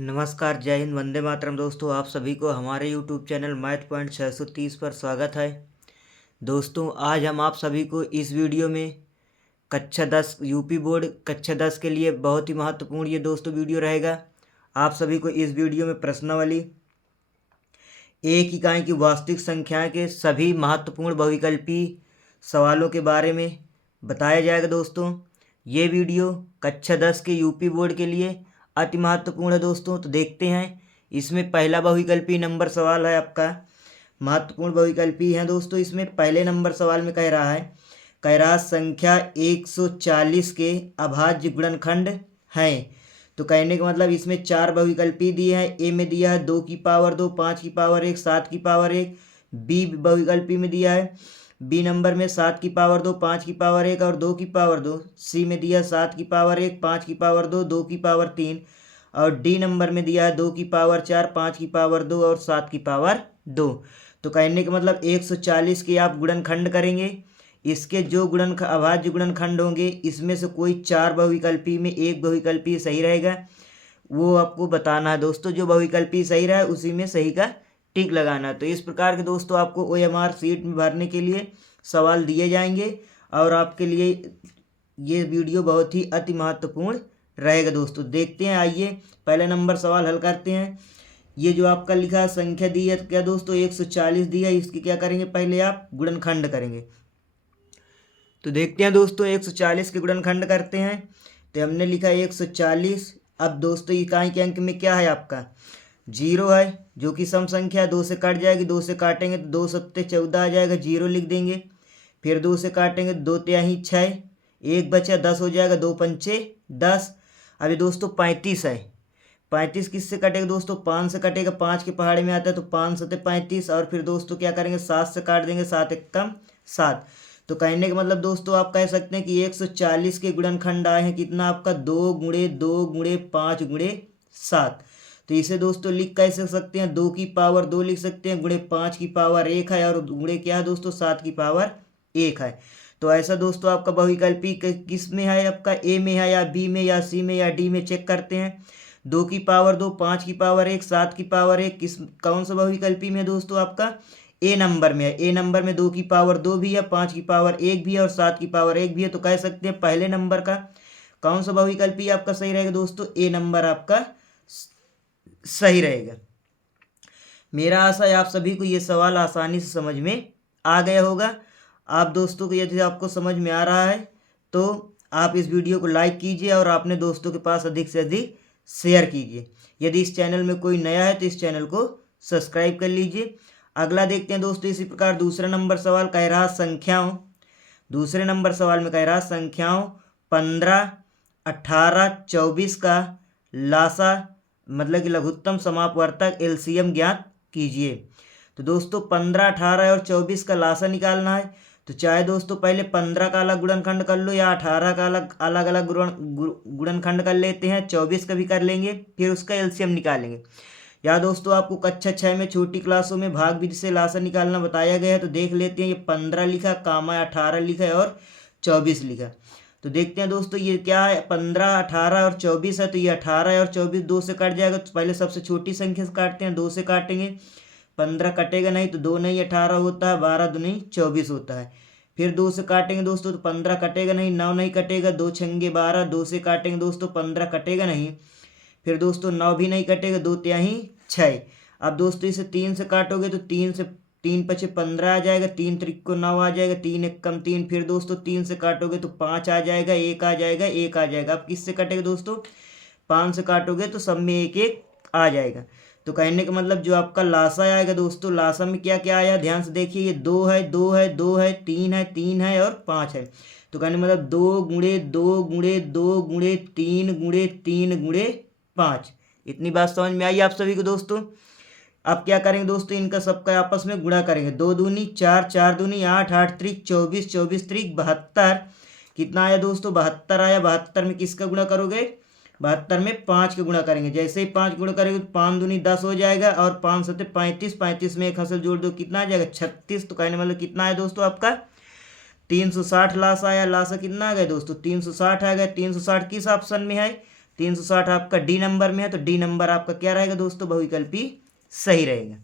नमस्कार, जय हिंद, वंदे मातरम। दोस्तों, आप सभी को हमारे यूट्यूब चैनल मैथ पॉइंट 630 पर स्वागत है। दोस्तों, आज हम आप सभी को इस वीडियो में कक्षा 10 यूपी बोर्ड कक्षा 10 के लिए बहुत ही महत्वपूर्ण ये दोस्तों वीडियो रहेगा। आप सभी को इस वीडियो में प्रश्नावली, एक इकाई की वास्तविक संख्या के सभी महत्वपूर्ण बहुविकल्पी सवालों के बारे में बताया जाएगा। दोस्तों, ये वीडियो कक्षा 10 के यूपी बोर्ड के लिए अति महत्वपूर्ण है। दोस्तों, तो देखते हैं। इसमें पहला बहुविकल्पी नंबर सवाल है आपका, महत्वपूर्ण बहुविकल्पी है। दोस्तों, इसमें पहले नंबर सवाल में कह रहा है संख्या 140 के अभाज्य गुणनखंड हैं। तो कहने का मतलब इसमें चार बहुविकल्पी दिए हैं। ए में दिया है 2 की पावर 2, 5 की पावर 1, 7 की पावर 1। बी बहुविकल्पी में दिया है बी नंबर में 7 की पावर 2, 5 की पावर 1 और 2 की पावर 2। सी में दिया 7 की पावर 1, 5 की पावर 2, 2 की पावर 3 और डी नंबर में दिया है 2 की पावर 4, 5 की पावर 2 और 7 की पावर 2। तो कहने का मतलब 140 के आप गुणनखंड करेंगे। इसके जो अभाज्य गुणनखंड होंगे, इसमें से कोई चार बहुविकल्पी में एक बहुविकल्पी सही रहेगा, वो आपको बताना है। दोस्तों, जो बहुविकल्पी सही रहा है उसी में सही का टिक लगाना। तो इस प्रकार के दोस्तों आपको OMR सीट में भरने के लिए सवाल दिए जाएंगे और आपके लिए ये वीडियो बहुत ही अति महत्वपूर्ण रहेगा। दोस्तों, देखते हैं। आइए पहला नंबर सवाल हल करते हैं। ये जो आपका लिखा है संख्या दी है क्या दोस्तों, 140 दी है। इसकी क्या करेंगे, पहले आप गुणनखंड करेंगे। तो देखते हैं दोस्तों, 140 के गुणनखंड करते हैं। तो हमने लिखा 140। अब दोस्तों इकाई के अंक में क्या है आपका 0 है, जो कि सम संख्या 2 से कट जाएगी। 2 से काटेंगे तो 2 सत्ते 14 आ जाएगा, 0 लिख देंगे। फिर 2 से काटेंगे 2 तिहाई 6, 1 बचा 10 हो जाएगा, 2 पंचे 10। अभी दोस्तों 35 है। 35 किससे कटेगा दोस्तों, 5 से कटेगा। 5 के पहाड़े में आता है तो 5 सत्ते 35। और फिर दोस्तों क्या करेंगे, 7 से काट देंगे, 7 एकम 7। तो कहने का मतलब दोस्तों आप कह सकते हैं कि 140 के गुणनखंड आए हैं कितना आपका 2 गुणे 2 गुणे 5 गुणे 7। तो इसे दोस्तों लिख कैसे सकते हैं, 2 की पावर 2 लिख सकते हैं, गुणे 5 की पावर 1 है और गुणे क्या है दोस्तों 7 की पावर 1 है। तो ऐसा दोस्तों आपका बहुविकल्पी किस में है, आपका ए में है या बी में या सी में या डी में, चेक करते हैं। 2 की पावर 2, 5 की पावर 1, 7 की पावर 1 कौन सा बहुविकल्पी में दोस्तों आपका ए नंबर में है। ए नंबर में 2 की पावर 2 भी है, 5 की पावर 1 भी है और 7 की पावर 1 भी है। तो कह सकते हैं पहले नंबर का कौन सा बहुविकल्पी आपका सही रहेगा दोस्तों, ए नंबर आपका सही रहेगा। मेरा आशा है आप सभी को ये सवाल आसानी से समझ में आ गया होगा। आप दोस्तों को यदि आपको समझ में आ रहा है तो आप इस वीडियो को लाइक कीजिए और अपने दोस्तों के पास अधिक से अधिक शेयर कीजिए। यदि इस चैनल में कोई नया है तो इस चैनल को सब्सक्राइब कर लीजिए। अगला देखते हैं दोस्तों। इसी प्रकार दूसरा नंबर सवाल कह रहा संख्याओं, दूसरे नंबर सवाल में कह रहा संख्याओं 15, 18, 24 का लासा मतलब कि लघुत्तम समापवर्तक LCM ज्ञात कीजिए। तो दोस्तों 15, 18 और 24 का लासा निकालना है। तो चाहे दोस्तों पहले 15 का अलग गुणनखंड कर लो या 18 का अलग अलग गुणनखंड कर लेते हैं, 24 का भी कर लेंगे, फिर उसका LCM निकालेंगे। या दोस्तों आपको कक्षा 6 में छोटी क्लासों में भाग विधि से लासा निकालना बताया गया है। तो देख लेते हैं। ये 15 लिखा, कामा 18 लिखा है और 24 लिखा। तो देखते हैं दोस्तों ये क्या है, 15, 18 और 24 है। तो ये 18 और 24 2 से कट जाएगा। तो पहले सबसे छोटी संख्या से काटते हैं, 2 से काटेंगे। 15 कटेगा नहीं तो 2 नहीं 18 होता है, 12 2 नहीं 24 होता है। फिर 2 से काटेंगे दोस्तों तो 15 कटेगा नहीं, 9 नहीं कटेगा, 2 छंगे 12। 2 से काटेंगे दोस्तों 15 कटेगा नहीं। फिर दोस्तों 9 भी नहीं कटेगा, 2 तिहाई 6। अब दोस्तों इसे 3 से काटोगे तो 3 पचे 15 आ जाएगा, 3 त्रिक को 9 आ जाएगा, 3 एकम 3। फिर दोस्तों 3 से काटोगे तो 5 आ जाएगा, 1 आ जाएगा, 1 आ जाएगा। अब किससे कटेगा दोस्तों, 5 से काटोगे तो सब में 1 1 आ जाएगा। तो कहने का मतलब जो आपका लासा आएगा दोस्तों, लासा में क्या क्या आया ध्यान से देखिए। ये 2 है, 2 है, 2 है, 3 है, 3 है और 5 है। तो कहने का मतलब 2 गुणे 2 गुणे 2 गुणे 3 गुणे 3 गुणे 5। इतनी बात समझ में आई आप सभी को दोस्तों। अब क्या करेंगे दोस्तों, इनका सबका आपस में गुणा करेंगे। 2 दूनी 4, 4 दूनी 8, 8 त्रिक 24, 24 त्रिक 72। कितना आया दोस्तों, 72 आया। 72 में किसका गुणा करोगे, 72 में 5 का गुणा करेंगे। जैसे ही 5 गुणा करेंगे तो 5 दूनी 10 हो जाएगा और 5 सत्ते 35, 35 में एक हंसल जोड़ दो कितना आ जाएगा 36। तो कहने मतलब कितना है दोस्तों आपका 360 लासा आया। लासा कितना आ गया दोस्तों 360 आ गया। 360 किस ऑप्शन में है, 360 आपका डी नंबर में है, तो डी नंबर आपका क्या रहेगा दोस्तों, बहुविकल्पी सही रहेगा।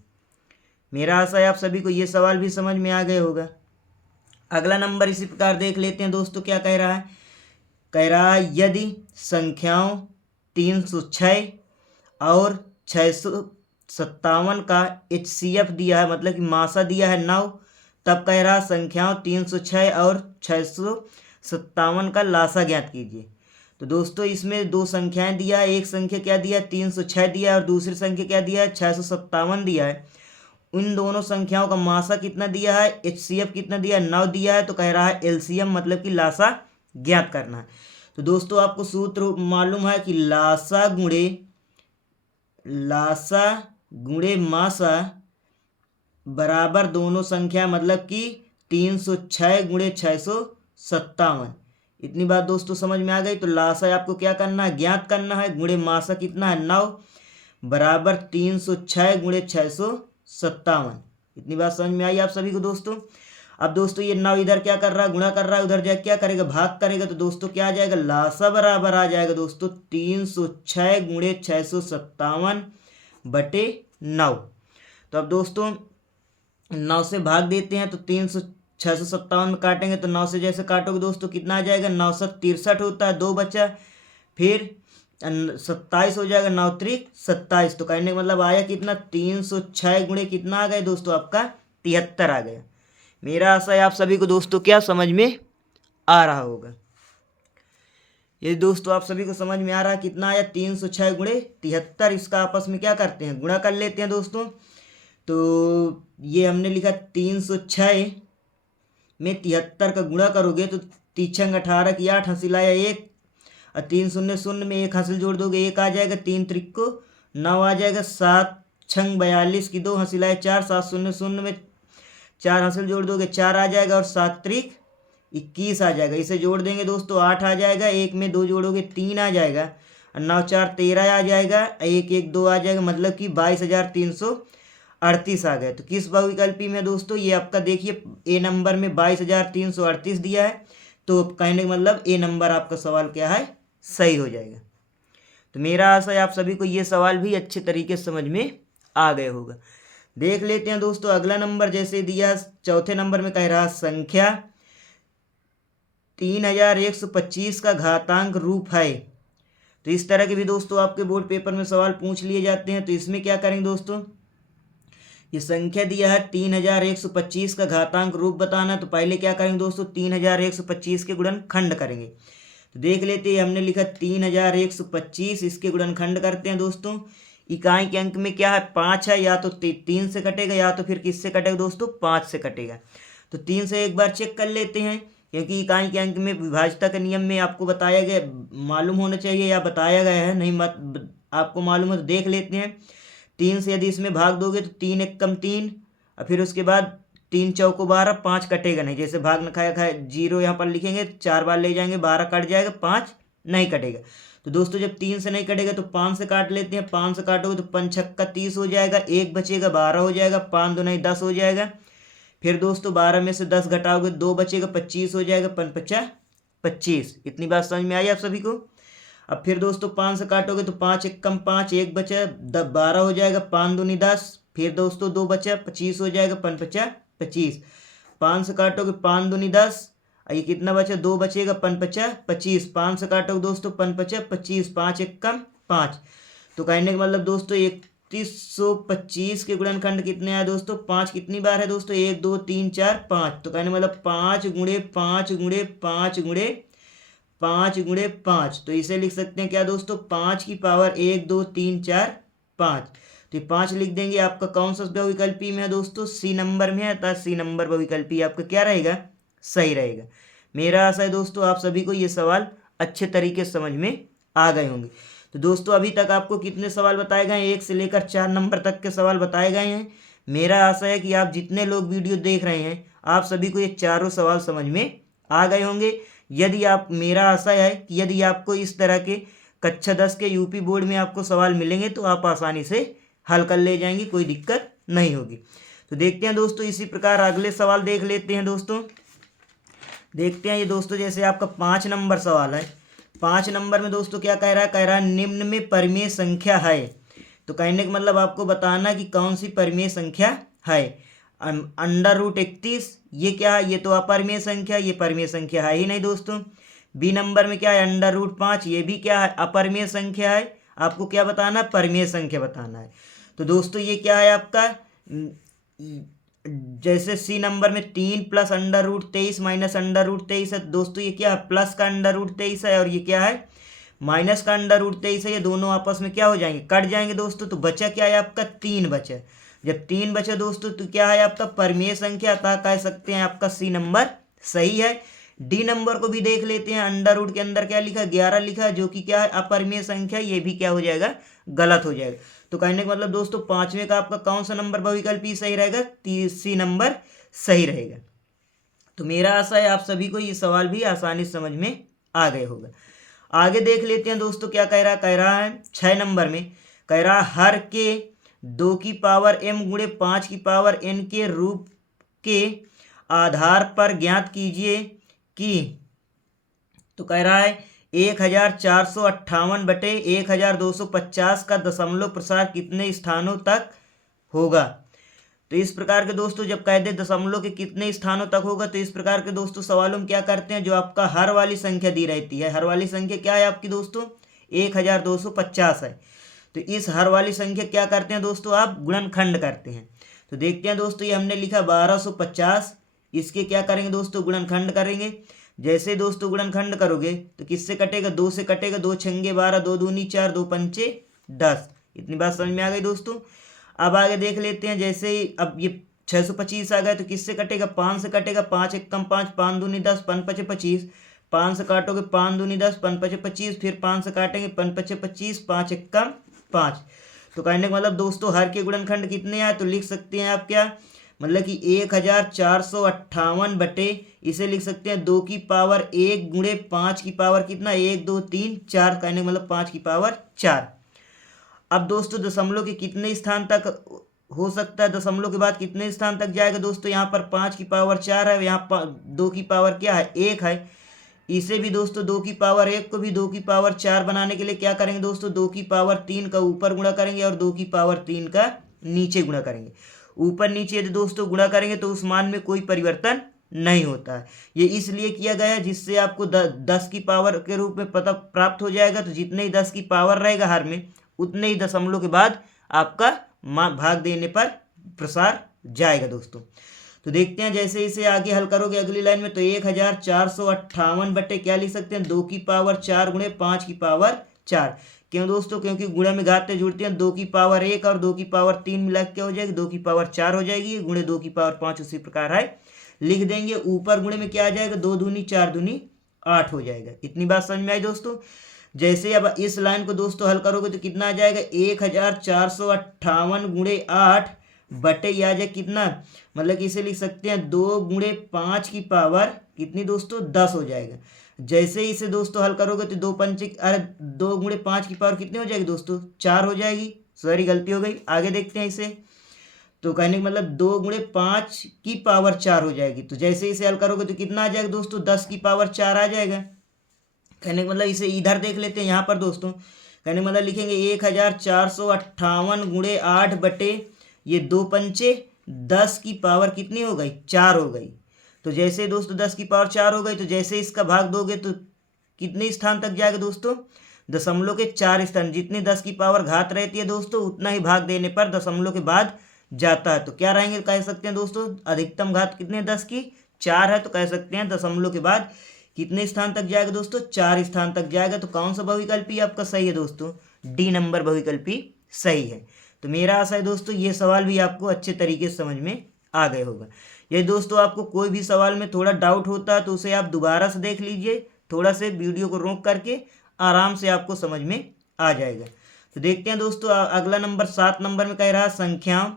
मेरा आशा है आप सभी को ये सवाल भी समझ में आ गए होगा। अगला नंबर इसी प्रकार देख लेते हैं दोस्तों, क्या कह रहा है। कह रहा है यदि संख्याओं 306 और 657 का HCF दिया है, मतलब कि मासा दिया है 9, तब कह रहा संख्याओं 306 और 657 का लासा ज्ञात कीजिए। तो दोस्तों इसमें दो संख्याएं दिया है, एक संख्या क्या दिया है 306 दिया है और दूसरी संख्या क्या दिया है 657 दिया है। उन दोनों संख्याओं का मासा कितना दिया है, HCF कितना दिया है 9 दिया है। तो कह रहा है LCM मतलब कि लासा ज्ञात करना है। तो दोस्तों आपको सूत्र मालूम है कि लासा गुणे मासा बराबर दोनों संख्या, मतलब कि 306 गुणे 657। इतनी बात दोस्तों समझ में आ गई। तो लासा आपको क्या करना है, ज्ञात करना है। गुणे मासा कितना है 9 बराबर 306 गुणे 657। इतनी बात समझ में आई आप सभी को दोस्तों। अब दोस्तों ये 9 इधर क्या कर रहा है, गुणा कर रहा है, उधर जाके क्या करेगा, भाग करेगा। तो दोस्तों क्या आ जाएगा, लासा बराबर आ जाएगा दोस्तों 306 गुणे 657 बटे 9। तो अब दोस्तों 9 से भाग देते हैं, तो 657 काटेंगे तो 9 से जैसे काटोगे दोस्तों कितना आ जाएगा, 9 7 63 होता है, 2 बचा, फिर 27 हो जाएगा, 9 त्रिक 27। तो कहने का मतलब आया कितना, 306 गुणे कितना आ गया दोस्तों, आपका 73 आ गया। मेरा आशा है आप सभी को दोस्तों क्या समझ में आ रहा होगा। ये दोस्तों आप सभी को समझ में आ रहा है कितना आया, 306 गुणे 73। इसका आपस में क्या करते हैं, गुणा कर लेते हैं दोस्तों। तो ये हमने लिखा 306 में 73 का गुणा करोगे तो 3 18 की 8 हासिल आया 1, और 3 0 0 में 1 हासिल जोड़ दोगे 1 आ जाएगा, 3 त्रिक को 9 आ जाएगा, 7 6 42 की 2 हासिल आया 4, 7 0 0 में 4 हासिल जोड़ दोगे 4 आ जाएगा, और 7 त्रिक 21 आ जाएगा। इसे जोड़ देंगे दोस्तों 8 आ जाएगा, 1 में 2 जोड़ोगे 3 आ जाएगा, और 9 4 13 आ जाएगा, 1 1 2 आ जाएगा, मतलब कि 22,338 आ गए। तो किस बहुविकल्पी में दोस्तों, ये आपका देखिए ए नंबर में 22,338 दिया है। तो कहने का मतलब ए नंबर आपका सवाल क्या है, सही हो जाएगा। तो मेरा आशा है आप सभी को ये सवाल भी अच्छे तरीके से समझ में आ गए होगा। देख लेते हैं दोस्तों अगला नंबर, जैसे दिया चौथे नंबर में कह रहा संख्या 3125 का घातांक रूप है। तो इस तरह के भी दोस्तों आपके बोर्ड पेपर में सवाल पूछ लिए जाते हैं। तो इसमें क्या करेंगे दोस्तों, ये संख्या दिया है 3125 का घातांक रूप बताना। तो पहले क्या करेंगे दोस्तों, 3125 के गुणनखंड करेंगे। तो देख लेते हैं, हमने लिखा 3125, इसके गुणनखंड करते हैं दोस्तों। इकाई के अंक में क्या है 5 है, या तो 3 से कटेगा या तो फिर किससे कटेगा दोस्तों, 5 से कटेगा। तो 3 से एक बार चेक कर लेते हैं, क्योंकि इकाई के अंक में विभाज्यता के नियम में आपको बताया गया, मालूम होना चाहिए या बताया गया है, नहीं आपको मालूम है तो देख लेते हैं। 3 से यदि इसमें भाग दोगे तो 3 एक कम 3, और फिर उसके बाद 3 चौको 12, 5 कटेगा नहीं, जैसे भाग न खाया खाया 0 यहाँ पर लिखेंगे, 4 बार ले जाएंगे 12 कट जाएगा, 5 नहीं कटेगा। तो दोस्तों जब 3 से नहीं कटेगा तो 5 से काट लेते हैं। 5 से काटोगे तो 5 छक्का 30 हो जाएगा, 1 बचेगा 12 हो जाएगा, 5 2 नहीं 10 हो जाएगा। फिर दोस्तों 12 में से 10 घटाओगे 2 बचेगा, 25 हो जाएगा, 5 5 25। इतनी बात समझ में आई आप सभी को। अब फिर दोस्तों 5 से काटोगे तो 5 एक कम 5, 1 बचा 12 हो जाएगा, 5 2 10, फिर दोस्तों 2 बचा 25 हो जाएगा, 5 5 25। 5 से काटोगे 5 2 10, ये कितना बचा 2 बचेगा, 5 5 25। 5 से काटोगे दोस्तों 5 5 25, 5 एक कम 5। तो कहने का मतलब दोस्तों 3125 के गुणनखंड कितने आए दोस्तों, 5 कितनी बार है दोस्तों, 1 2 3 4 5। तो कहने मतलब 5 गुणे 5 गुणे 5 गुणे 5 गुणे 5। तो इसे लिख सकते हैं क्या दोस्तों, 5 की पावर 1 2 3 4 5। तो 5 लिख देंगे। आपका कौन सा बहुविकल्पी में है दोस्तों, सी नंबर में है, अर्थात सी नंबर बहुविकल्पी आपका क्या रहेगा, सही रहेगा। मेरा आशा है दोस्तों आप सभी को ये सवाल अच्छे तरीके से समझ में आ गए होंगे। तो दोस्तों अभी तक आपको कितने सवाल बताए गए हैं, 1 से लेकर 4 नंबर तक के सवाल बताए गए हैं। मेरा आशा है कि आप जितने लोग वीडियो देख रहे हैं, आप सभी को ये चारों सवाल समझ में आ गए होंगे। यदि आप, मेरा आशा है कि यदि आपको इस तरह के कक्षा 10 के यूपी बोर्ड में आपको सवाल मिलेंगे तो आप आसानी से हल कर ले जाएंगे, कोई दिक्कत नहीं होगी। तो देखते हैं दोस्तों, इसी प्रकार अगले सवाल देख लेते हैं दोस्तों। देखते हैं ये दोस्तों, जैसे आपका 5 नंबर सवाल है। 5 नंबर में दोस्तों क्या कह रहा है निम्न में परिमेय संख्या है। तो कहने का मतलब आपको बताना कि कौन सी परिमेय संख्या है। √31 ये क्या है, ये तो अपरिमेय संख्या, ये परिमेय संख्या है ही नहीं दोस्तों। बी नंबर में क्या है √5, ये भी क्या है अपरिमेय संख्या है। आपको क्या बताना, परिमेय संख्या बताना है। तो दोस्तों ये क्या है आपका, जैसे सी नंबर में 3 + √23 - √23 है दोस्तों, ये क्या है प्लस का √23 है, और ये क्या है माइनस का √23 है। ये दोनों आपस में क्या हो जाएंगे, कट जाएंगे दोस्तों। तो बचा क्या है आपका 3 बचा। जब 3 बचे दोस्तों तो क्या है आपका परिमेय संख्या, अतः कह सकते हैं आपका सी नंबर सही है। डी नंबर को भी देख लेते हैं। अंडर रूट के अंदर क्या लिखा 11 लिखा है, जो कि क्या है अपरिमेय संख्या, ये भी क्या हो जाएगा गलत हो जाएगा। तो कहने का मतलब दोस्तों 5वें का आपका कौन सा नंबर बहुविकल्पी सही रहेगा, सी नंबर सही रहेगा। तो मेरा आशा है आप सभी को ये सवाल भी आसानी से समझ में आ गए होगा। आगे देख लेते हैं दोस्तों क्या कह रहा है 6 नंबर में कह रहा है हर के 2 की पावर m गुणे 5 की पावर n के रूप के आधार पर ज्ञात कीजिए कि, तो कह रहा है 1458/1250 का दशमलव प्रसार कितने स्थानों तक होगा। तो इस प्रकार के दोस्तों जब कह दे दशमलव के कितने स्थानों तक होगा, तो इस प्रकार के दोस्तों सवालों में क्या करते हैं, जो आपका हर वाली संख्या दी रहती है, हर वाली संख्या क्या है आपकी दोस्तों 1250 है। तो इस हर वाली संख्या क्या करते हैं दोस्तों, आप गुणनखंड करते हैं। तो देखते हैं दोस्तों, ये हमने लिखा 1250, इसके क्या करेंगे दोस्तों गुणनखंड करेंगे। जैसे दोस्तों गुणनखंड करोगे तो किससे कटेगा, 2 से कटेगा, 2 छंगे 12, 2 दूनी 4, 2 पंचे 10। इतनी बात समझ में आ गई दोस्तों। अब आगे देख लेते हैं, जैसे ही अब ये 625 आ गया तो किससे कटेगा, 5 से कटेगा, 5 एकम 5, 5 दूनी 10, 5 पचे 25, 5 से काटोगे 5 दूनी 10, 5 पचे 25, फिर 5 से काटेंगे 5 पचे 25, 5 एकम 5। तो कहने का मतलब दोस्तों हर के गुणनखंड कितने आए, तो लिख सकते हैं आप क्या, मतलब कि 1458 बटे इसे लिख सकते हैं 2 की पावर 1 गुणे 5 की पावर कितना 1 2 3 4, कहने का मतलब 5 की पावर 4। अब दोस्तों दशमलव के कितने स्थान तक हो सकता है, दशमलव के बाद कितने स्थान तक जाएगा दोस्तों, यहाँ पर 5 की पावर 4 है, यहाँ 2 की पावर क्या है 1 है। इसे भी दोस्तों 2 की पावर 1 को भी 2 की पावर 4 बनाने के लिए क्या करेंगे दोस्तों, 2 की पावर 3 का ऊपर गुणा करेंगे और 2 की पावर 3 का नीचे गुणा करेंगे। ऊपर नीचे यदि दोस्तों गुणा करेंगे तो उस मान में कोई परिवर्तन नहीं होता है। ये इसलिए किया गया है जिससे आपको 10 की पावर के रूप में पता प्राप्त हो जाएगा। तो जितने ही 10 की पावर रहेगा हर में, उतने ही दशमलव के बाद आपका भाग देने पर प्रसार जाएगा दोस्तों। तो देखते हैं जैसे इसे आगे हल करोगे अगली लाइन में, तो 1458 बटे क्या लिख सकते हैं 2 की पावर 4 गुणे 5 की पावर 4। क्यों दोस्तों, क्योंकि गुणा में घाते जुड़ते हैं, 2 की पावर 1 और 2 की पावर 3 मिला क्या हो जाएगी 2 की पावर 4 हो जाएगी, गुणे 2 की पावर 5 उसी प्रकार है लिख देंगे। ऊपर गुणे में क्या आ जाएगा 2 दूनी 4 दूनी 8 हो जाएगा। इतनी बात समझ में आई दोस्तों। जैसे अब इस लाइन को दोस्तों हल करोगे तो कितना आ जाएगा 1458 गुणे 8 बटे आ जाए कितना, मतलब कि इसे लिख सकते हैं 2 गुणे 5 की पावर कितनी दोस्तों 10 हो जाएगा। जैसे ही इसे दोस्तों हल करोगे तो 2 पंचे 2 गुणे 5 की पावर कितनी हो जाएगी दोस्तों 4 हो जाएगी। सॉरी गलती हो गई, आगे देखते हैं इसे। तो कहने का मतलब 2 गुणे 5 की पावर 4 हो जाएगी। तो जैसे इसे हल करोगे तो कितना आ जाएगा दोस्तों 10 की पावर 4 आ जाएगा। कहने का मतलब इसे इधर देख लेते हैं यहाँ पर दोस्तों, कहने का मतलब लिखेंगे 1458 गुणे 8 बटे ये 2 पंचे 10 की पावर कितनी हो गई 4 हो गई। तो जैसे दोस्तों 10 की पावर 4 हो गई, तो जैसे इसका भाग दोगे तो कितने स्थान तक जाएगा दोस्तों, दशमलव के 4 स्थान। जितनी 10 की पावर घात रहती है दोस्तों उतना ही भाग देने पर दशमलव के बाद जाता है। तो क्या रहेंगे, कह सकते हैं दोस्तों अधिकतम घात कितने 10 की 4 है, तो कह सकते हैं दशमलव के बाद कितने स्थान तक जाएगा दोस्तों 4 स्थान तक जाएगा। तो कौन सा बहुविकल्पी आपका सही है दोस्तों, डी नंबर बहुविकल्पी सही है। तो मेरा आशा है दोस्तों ये सवाल भी आपको अच्छे तरीके से समझ में आ गए होगा। यदि दोस्तों आपको कोई भी सवाल में थोड़ा डाउट होता है तो उसे आप दोबारा से देख लीजिए, थोड़ा से वीडियो को रोक करके आराम से आपको समझ में आ जाएगा। तो देखते हैं दोस्तों अगला नंबर 7 नंबर में कह रहा है संख्याओं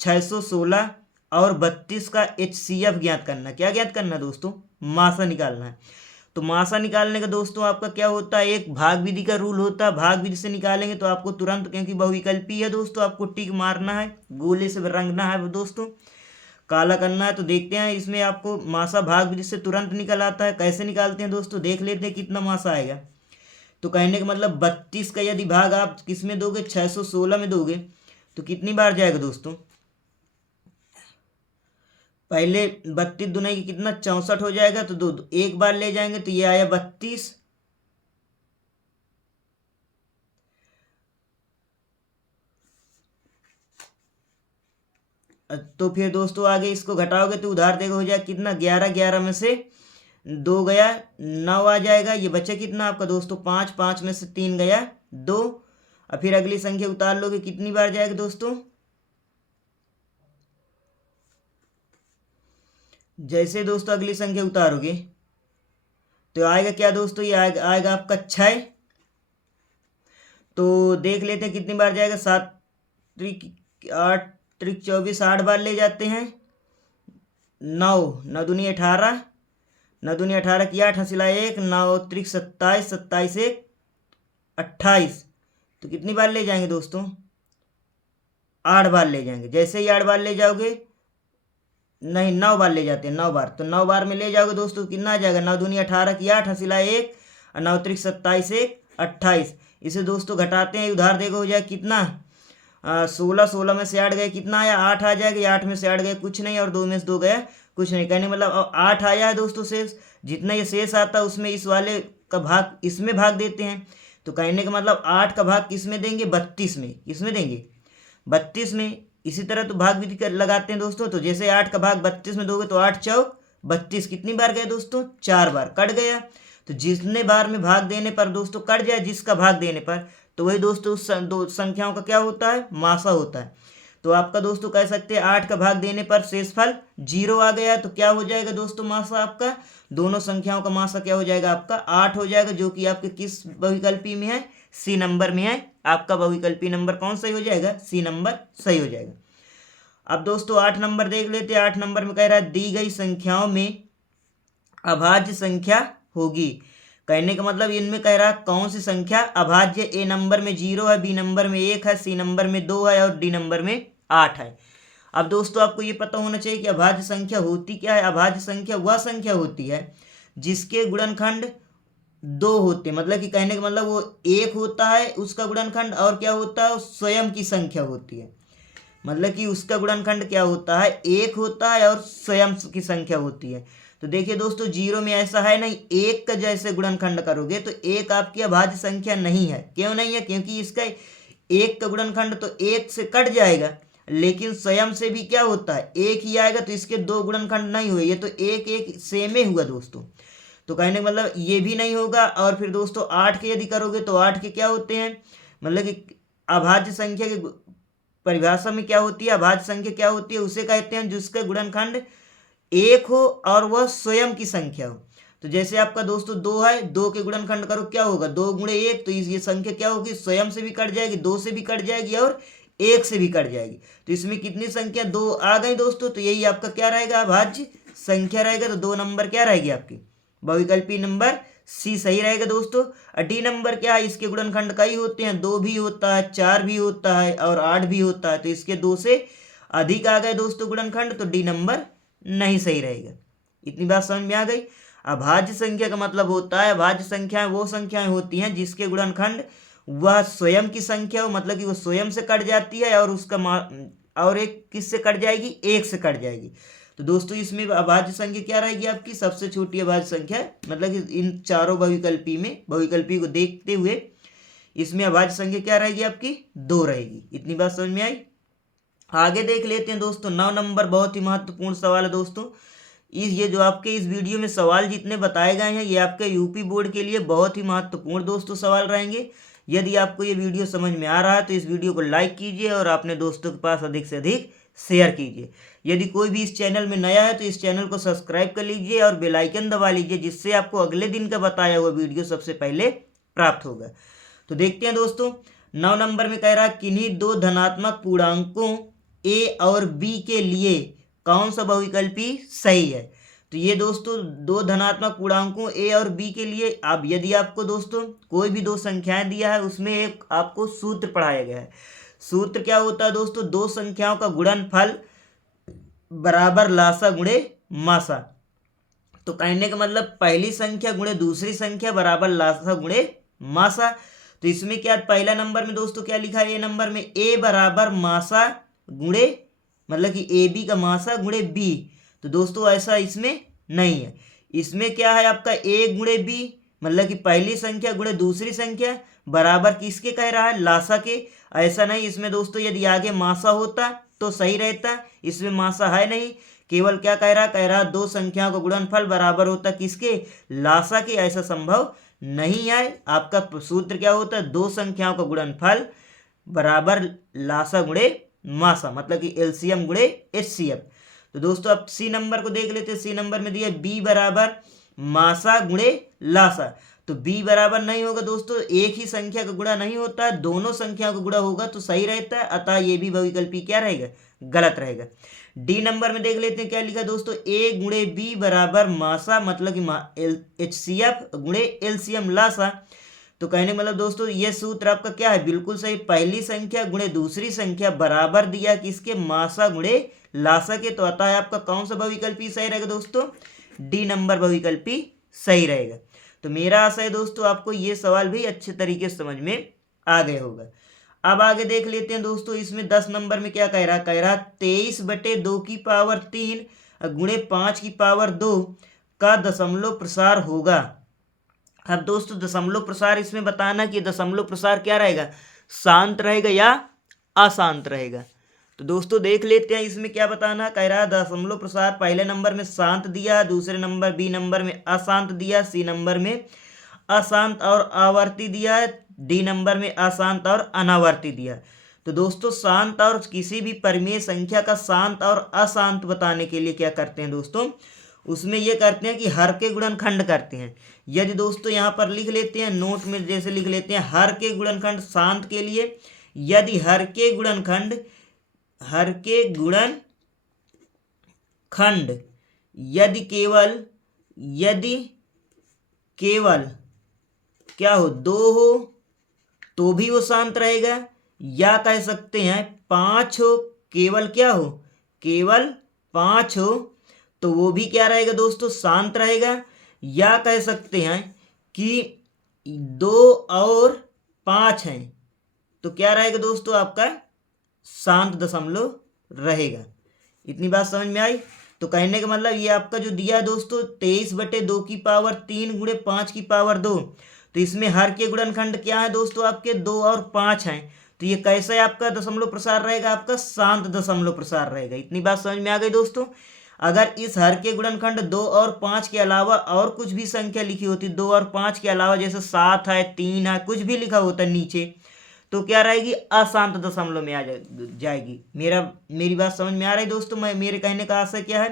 616 और 32 का HCF ज्ञात करना। क्या ज्ञात करना दोस्तों, मासा निकालना है। तो मासा निकालने का दोस्तों आपका क्या होता है, एक भाग विधि का रूल होता है। भाग विधि से निकालेंगे तो आपको तुरंत, क्योंकि बहुविकल्पी है दोस्तों, आपको टिक मारना है, गोले से रंगना है दोस्तों, काला करना है। तो देखते हैं इसमें आपको मासा भाग विधि से तुरंत निकल आता है। कैसे निकालते हैं दोस्तों, देख लेते हैं कितना मासा आएगा। तो कहने का मतलब 32 का यदि भाग आप किस में दोगे, 616 में दोगे, तो कितनी बार जाएगा दोस्तों? पहले 32 दुना की कितना, 64 हो जाएगा, तो दो एक बार ले जाएंगे तो ये आया 32। तो फिर दोस्तों आगे इसको घटाओगे तो उधार देगा हो जाएगा कितना, 11, 11 में से 2 गया 9 आ जाएगा। ये बचे कितना आपका दोस्तों, 5, 5 में से 3 गया 2। और फिर अगली संख्या उतार लोगे, कितनी बार जाएगा दोस्तों? जैसे दोस्तों अगली संख्या उतारोगे तो आएगा क्या दोस्तों, ये आएगा आपका 6। तो देख लेते हैं कितनी बार जाएगा। 7 त्रिक 8 त्रिक 24, 8 बार ले जाते हैं। 9, 9 दूनी 18, 9 दूनी 18 की 8 हंसिला 1, 9 त्रिक 27, 27 1 28। तो कितनी बार ले जाएंगे दोस्तों? 8 बार ले जाएंगे। जैसे ही 8 बार ले जाओगे, नहीं 9 बार ले जाते हैं, 9 बार, तो 9 बार में ले जाओगे दोस्तों कितना आ जाएगा, 9 दूनी 18 की 8 हंसिला 1, 9 त्रिक 27 1 28। इसे दोस्तों घटाते हैं, उधार देगा हो जाएगा कितना, 16, 16 में से 8 गए कितना आया, 8 आ जाएगा। 8 में से 8 गए कुछ नहीं, और 2 में से 2 गया कुछ नहीं। कहने मतलब 8 आया है दोस्तों शेष। जितना ये शेष आता है उसमें इस वाले का भाग इसमें भाग देते हैं। तो कहने का मतलब 8 का भाग किस में देंगे, 32 में। किसमें देंगे, 32 में। इसी तरह तो भाग विधि लगाते हैं दोस्तों। तो जैसे 8 का भाग 32 में दोगे तो 8 चौक 32, कितनी बार गए दोस्तों, 4 बार, कट गया। तो जितने बार में भाग देने पर दोस्तों कट जाए, जिसका भाग देने पर, तो वही दोस्तों उस दो संख्याओं का क्या होता है, मासा होता है। तो आपका दोस्तों कह सकते हैं 8 का भाग देने पर शेषफल 0 आ गया। तो क्या हो जाएगा दोस्तों मासा आपका, दोनों संख्याओं का मासा क्या हो जाएगा आपका, 8 हो जाएगा, जो कि आपके किस बहुविकल्पी में है, सी नंबर में है। आपका बहुविकल्पी नंबर कौन सही हो जाएगा, सी नंबर सही हो जाएगा। अब दोस्तों 8 नंबर देख लेते हैं। 8 नंबर में कह रहा है दी गई संख्याओं में अभाज्य संख्या होगी। कहने का मतलब इनमें कह रहा है कौन सी संख्या अभाज्य, ए नंबर में 0 है, बी नंबर में 1 है, सी नंबर में 2 है, और डी नंबर में 8 है। अब दोस्तों आपको ये पता होना चाहिए कि अभाज्य संख्या होती क्या है। अभाज्य संख्या वह संख्या होती है जिसके गुणनखंड 2 होते, मतलब कि कहने का मतलब वो 1 होता है उसका गुणनखंड, और क्या होता है, स्वयं की संख्या होती है। मतलब कि उसका गुणनखंड क्या होता है, 1 होता है और स्वयं की संख्या होती है। तो देखिए दोस्तों 0 में ऐसा है नहीं, 1 का जैसे गुणनखंड करोगे तो 1 आपकी अभाज्य संख्या नहीं है। क्यों नहीं है, क्योंकि इसका 1 का गुणनखंड तो 1 से कट जाएगा, लेकिन स्वयं से भी क्या होता है, 1 ही आएगा। तो इसके 2 गुणनखंड नहीं हुए, ये तो 1 1 सेम ही हुआ दोस्तों। तो कहने का मतलब ये भी नहीं होगा। और फिर दोस्तों 8 के यदि करोगे तो 8 के क्या होते हैं, मतलब कि अभाज्य संख्या के परिभाषा में क्या होती है, अभाज्य संख्या क्या होती है, उसे कहते हैं जिसका गुणनखंड 1 हो और वह स्वयं की संख्या हो। तो जैसे आपका दोस्तों 2 है, 2 के गुणनखंड करो क्या होगा, 2 गुणे 1, तो ये संख्या क्या होगी, स्वयं से भी कट जाएगी, 2 से भी कट जाएगी, और 1 से भी कट जाएगी। तो इसमें कितनी संख्या, 2 आ गई दोस्तों। तो यही आपका क्या रहेगा, अभाज्य संख्या रहेगा। तो 2 नंबर क्या रहेगी आपकी, बहुविकल्पी नंबर सी सही रहेगा दोस्तों। डी नंबर क्या है, इसके गुणनखंड कई होते हैं, 2 भी होता है, 4 भी होता है, और 8 भी होता है। तो इसके 2 से अधिक आ गए दोस्तों गुणनखंड, तो डी नंबर नहीं सही रहेगा। इतनी बात समझ में आ गई। अभाज्य संख्या का मतलब होता है, अभाज्य संख्याएं वो संख्याएं होती हैं जिसके गुणनखंड वह स्वयं की संख्या हो, मतलब कि वो स्वयं से कट जाती है, और उसका और एक किससे कट जाएगी, 1 से कट जाएगी। तो दोस्तों इसमें अभाज्य संख्या क्या रहेगी आपकी, सबसे छोटी अभाज्य संख्या, मतलब कि इन चारों बहुविकल्पी में, बहुविकल्पी को देखते हुए इसमें अभाज्य संख्या क्या रहेगी आपकी, 2 रहेगी। इतनी बात समझ में आई। आगे देख लेते हैं दोस्तों 9 नंबर, बहुत ही महत्वपूर्ण सवाल है दोस्तों। ये जो आपके इस वीडियो में सवाल जितने बताए गए हैं, ये आपके यूपी बोर्ड के लिए बहुत ही महत्वपूर्ण दोस्तों सवाल रहेंगे। यदि आपको ये वीडियो समझ में आ रहा है तो इस वीडियो को लाइक कीजिए और अपने दोस्तों के पास अधिक से अधिक शेयर कीजिए। यदि कोई भी इस चैनल में नया है तो इस चैनल को सब्सक्राइब कर लीजिए और बेल आइकन दबा लीजिए, जिससे आपको अगले दिन का बताया हुआ वीडियो सबसे पहले प्राप्त होगा। तो देखते हैं दोस्तों 9 नंबर में कह रहा है किन्हीं 2 धनात्मक पूर्णांकों ए और बी के लिए कौन सा बहुविकल्पी सही है। तो ये दोस्तों 2 धनात्मक पूर्णांकों ए और बी के लिए, अब यदि आपको दोस्तों कोई भी 2 संख्याएं दिया है, उसमें एक आपको सूत्र पढ़ाया गया है। सूत्र क्या होता है दोस्तों, 2 संख्याओं का गुणनफल बराबर लासा गुणे मासा। तो कहने का मतलब पहली संख्या गुणे दूसरी संख्या बराबर लासा गुणे मासा। तो इसमें क्या पहला नंबर में दोस्तों क्या लिखा है, ए नंबर में ए बराबर मासा गुणे मतलब कि ए बी का मासा गुणे बी। तो दोस्तों ऐसा इसमें नहीं है, इसमें क्या है आपका ए गुणे बी मतलब कि पहली संख्या गुणे दूसरी संख्या बराबर किसके कह रहा है, लासा के। ऐसा नहीं इसमें दोस्तों, यदि आगे मासा होता तो सही रहता, इसमें मासा है नहीं, केवल क्या कह रहा दो संख्याओं का गुणनफल बराबर होता किसके, लासा के। ऐसा संभव नहीं है। आपका सूत्र क्या होता है, दो संख्याओं का गुणनफल बराबर लासा गुणे मासा मतलब कि एलसीएम गुणे एचसीएफ। तो दोस्तों अब सी नंबर को देख लेते हैं। सी नंबर में दिया बी बराबर मासा गुणे लासा। तो b बराबर नहीं होगा दोस्तों, एक ही संख्या का गुणा नहीं होता, दोनों संख्याओं का गुणा होगा तो सही रहता है, अतः ये भी बहुविकल्पी क्या रहेगा, गलत रहेगा। डी नंबर में देख लेते हैं क्या लिखा दोस्तों, a गुणे बी बराबर मासा मतलब कि एचसीएफ गुणे एलसीएम लासा। तो कहने मतलब दोस्तों ये सूत्र आपका क्या है, बिल्कुल सही, पहली संख्या गुणे दूसरी संख्या बराबर दिया किसके, मासा गुणे लासा के। तो अतः आपका कौन सा बहुविकल्पी सही रहेगा दोस्तों, डी नंबर बहुविकल्पी सही रहेगा। तो मेरा आशा है दोस्तों आपको ये सवाल भी अच्छे तरीके से समझ में आ गया होगा। अब आगे देख लेते हैं दोस्तों, इसमें 10 नंबर में क्या कह रहा, 23/2 की पावर 3 गुणे 5 की पावर 2 का दशमलव प्रसार होगा। अब दोस्तों दशमलव प्रसार इसमें बताना कि दशमलव प्रसार क्या रहेगा, शांत रहेगा या अशांत रहेगा। तो दोस्तों देख लेते हैं इसमें क्या बताना, कह रहा है दशमलव प्रसार पहले नंबर में शांत दिया, दूसरे नंबर बी नंबर में अशांत दिया, सी नंबर में अशांत और आवर्ती दिया है, डी नंबर में अशांत और अनावर्ती दिया। तो दोस्तों शांत और किसी भी परिमेय संख्या का शांत और अशांत बताने के लिए क्या करते हैं दोस्तों, उसमें ये करते हैं कि हर के गुणनखंड करते हैं। यदि दोस्तों यहाँ पर लिख लेते हैं नोट में, जैसे लिख लेते हैं हर के गुणनखंड शांत के लिए, यदि हर के गुणनखंड यदि केवल क्या हो, दो हो तो भी वो शांत रहेगा, या कह सकते हैं 5 हो, केवल क्या हो, केवल 5 हो तो वो भी क्या रहेगा दोस्तों, शांत रहेगा, या कह सकते हैं कि 2 और 5 हैं तो क्या रहेगा दोस्तों, आपका शांत दशमलव रहेगा। इतनी बात समझ में आई। तो कहने का मतलब ये आपका जो दिया दोस्तों 23/2 की पावर 3 गुणे 5 की पावर 2, तो इसमें हर के गुणनखंड क्या है दोस्तों, आपके 2 और 5 हैं। तो ये कैसा है आपका दशमलव प्रसार रहेगा, आपका शांत दशमलव प्रसार रहेगा। इतनी बात समझ में आ गई दोस्तों। अगर इस हर के गुणनखंड 2 और 5 के अलावा और कुछ भी संख्या लिखी होती, 2 और 5 के अलावा जैसे 7 है, 3 है, कुछ भी लिखा होता है नीचे, तो क्या रहेगी, अशांत दशमलव में आ जाएगी। मेरी बात समझ में आ रही है दोस्तों। मेरे कहने का आशय क्या है,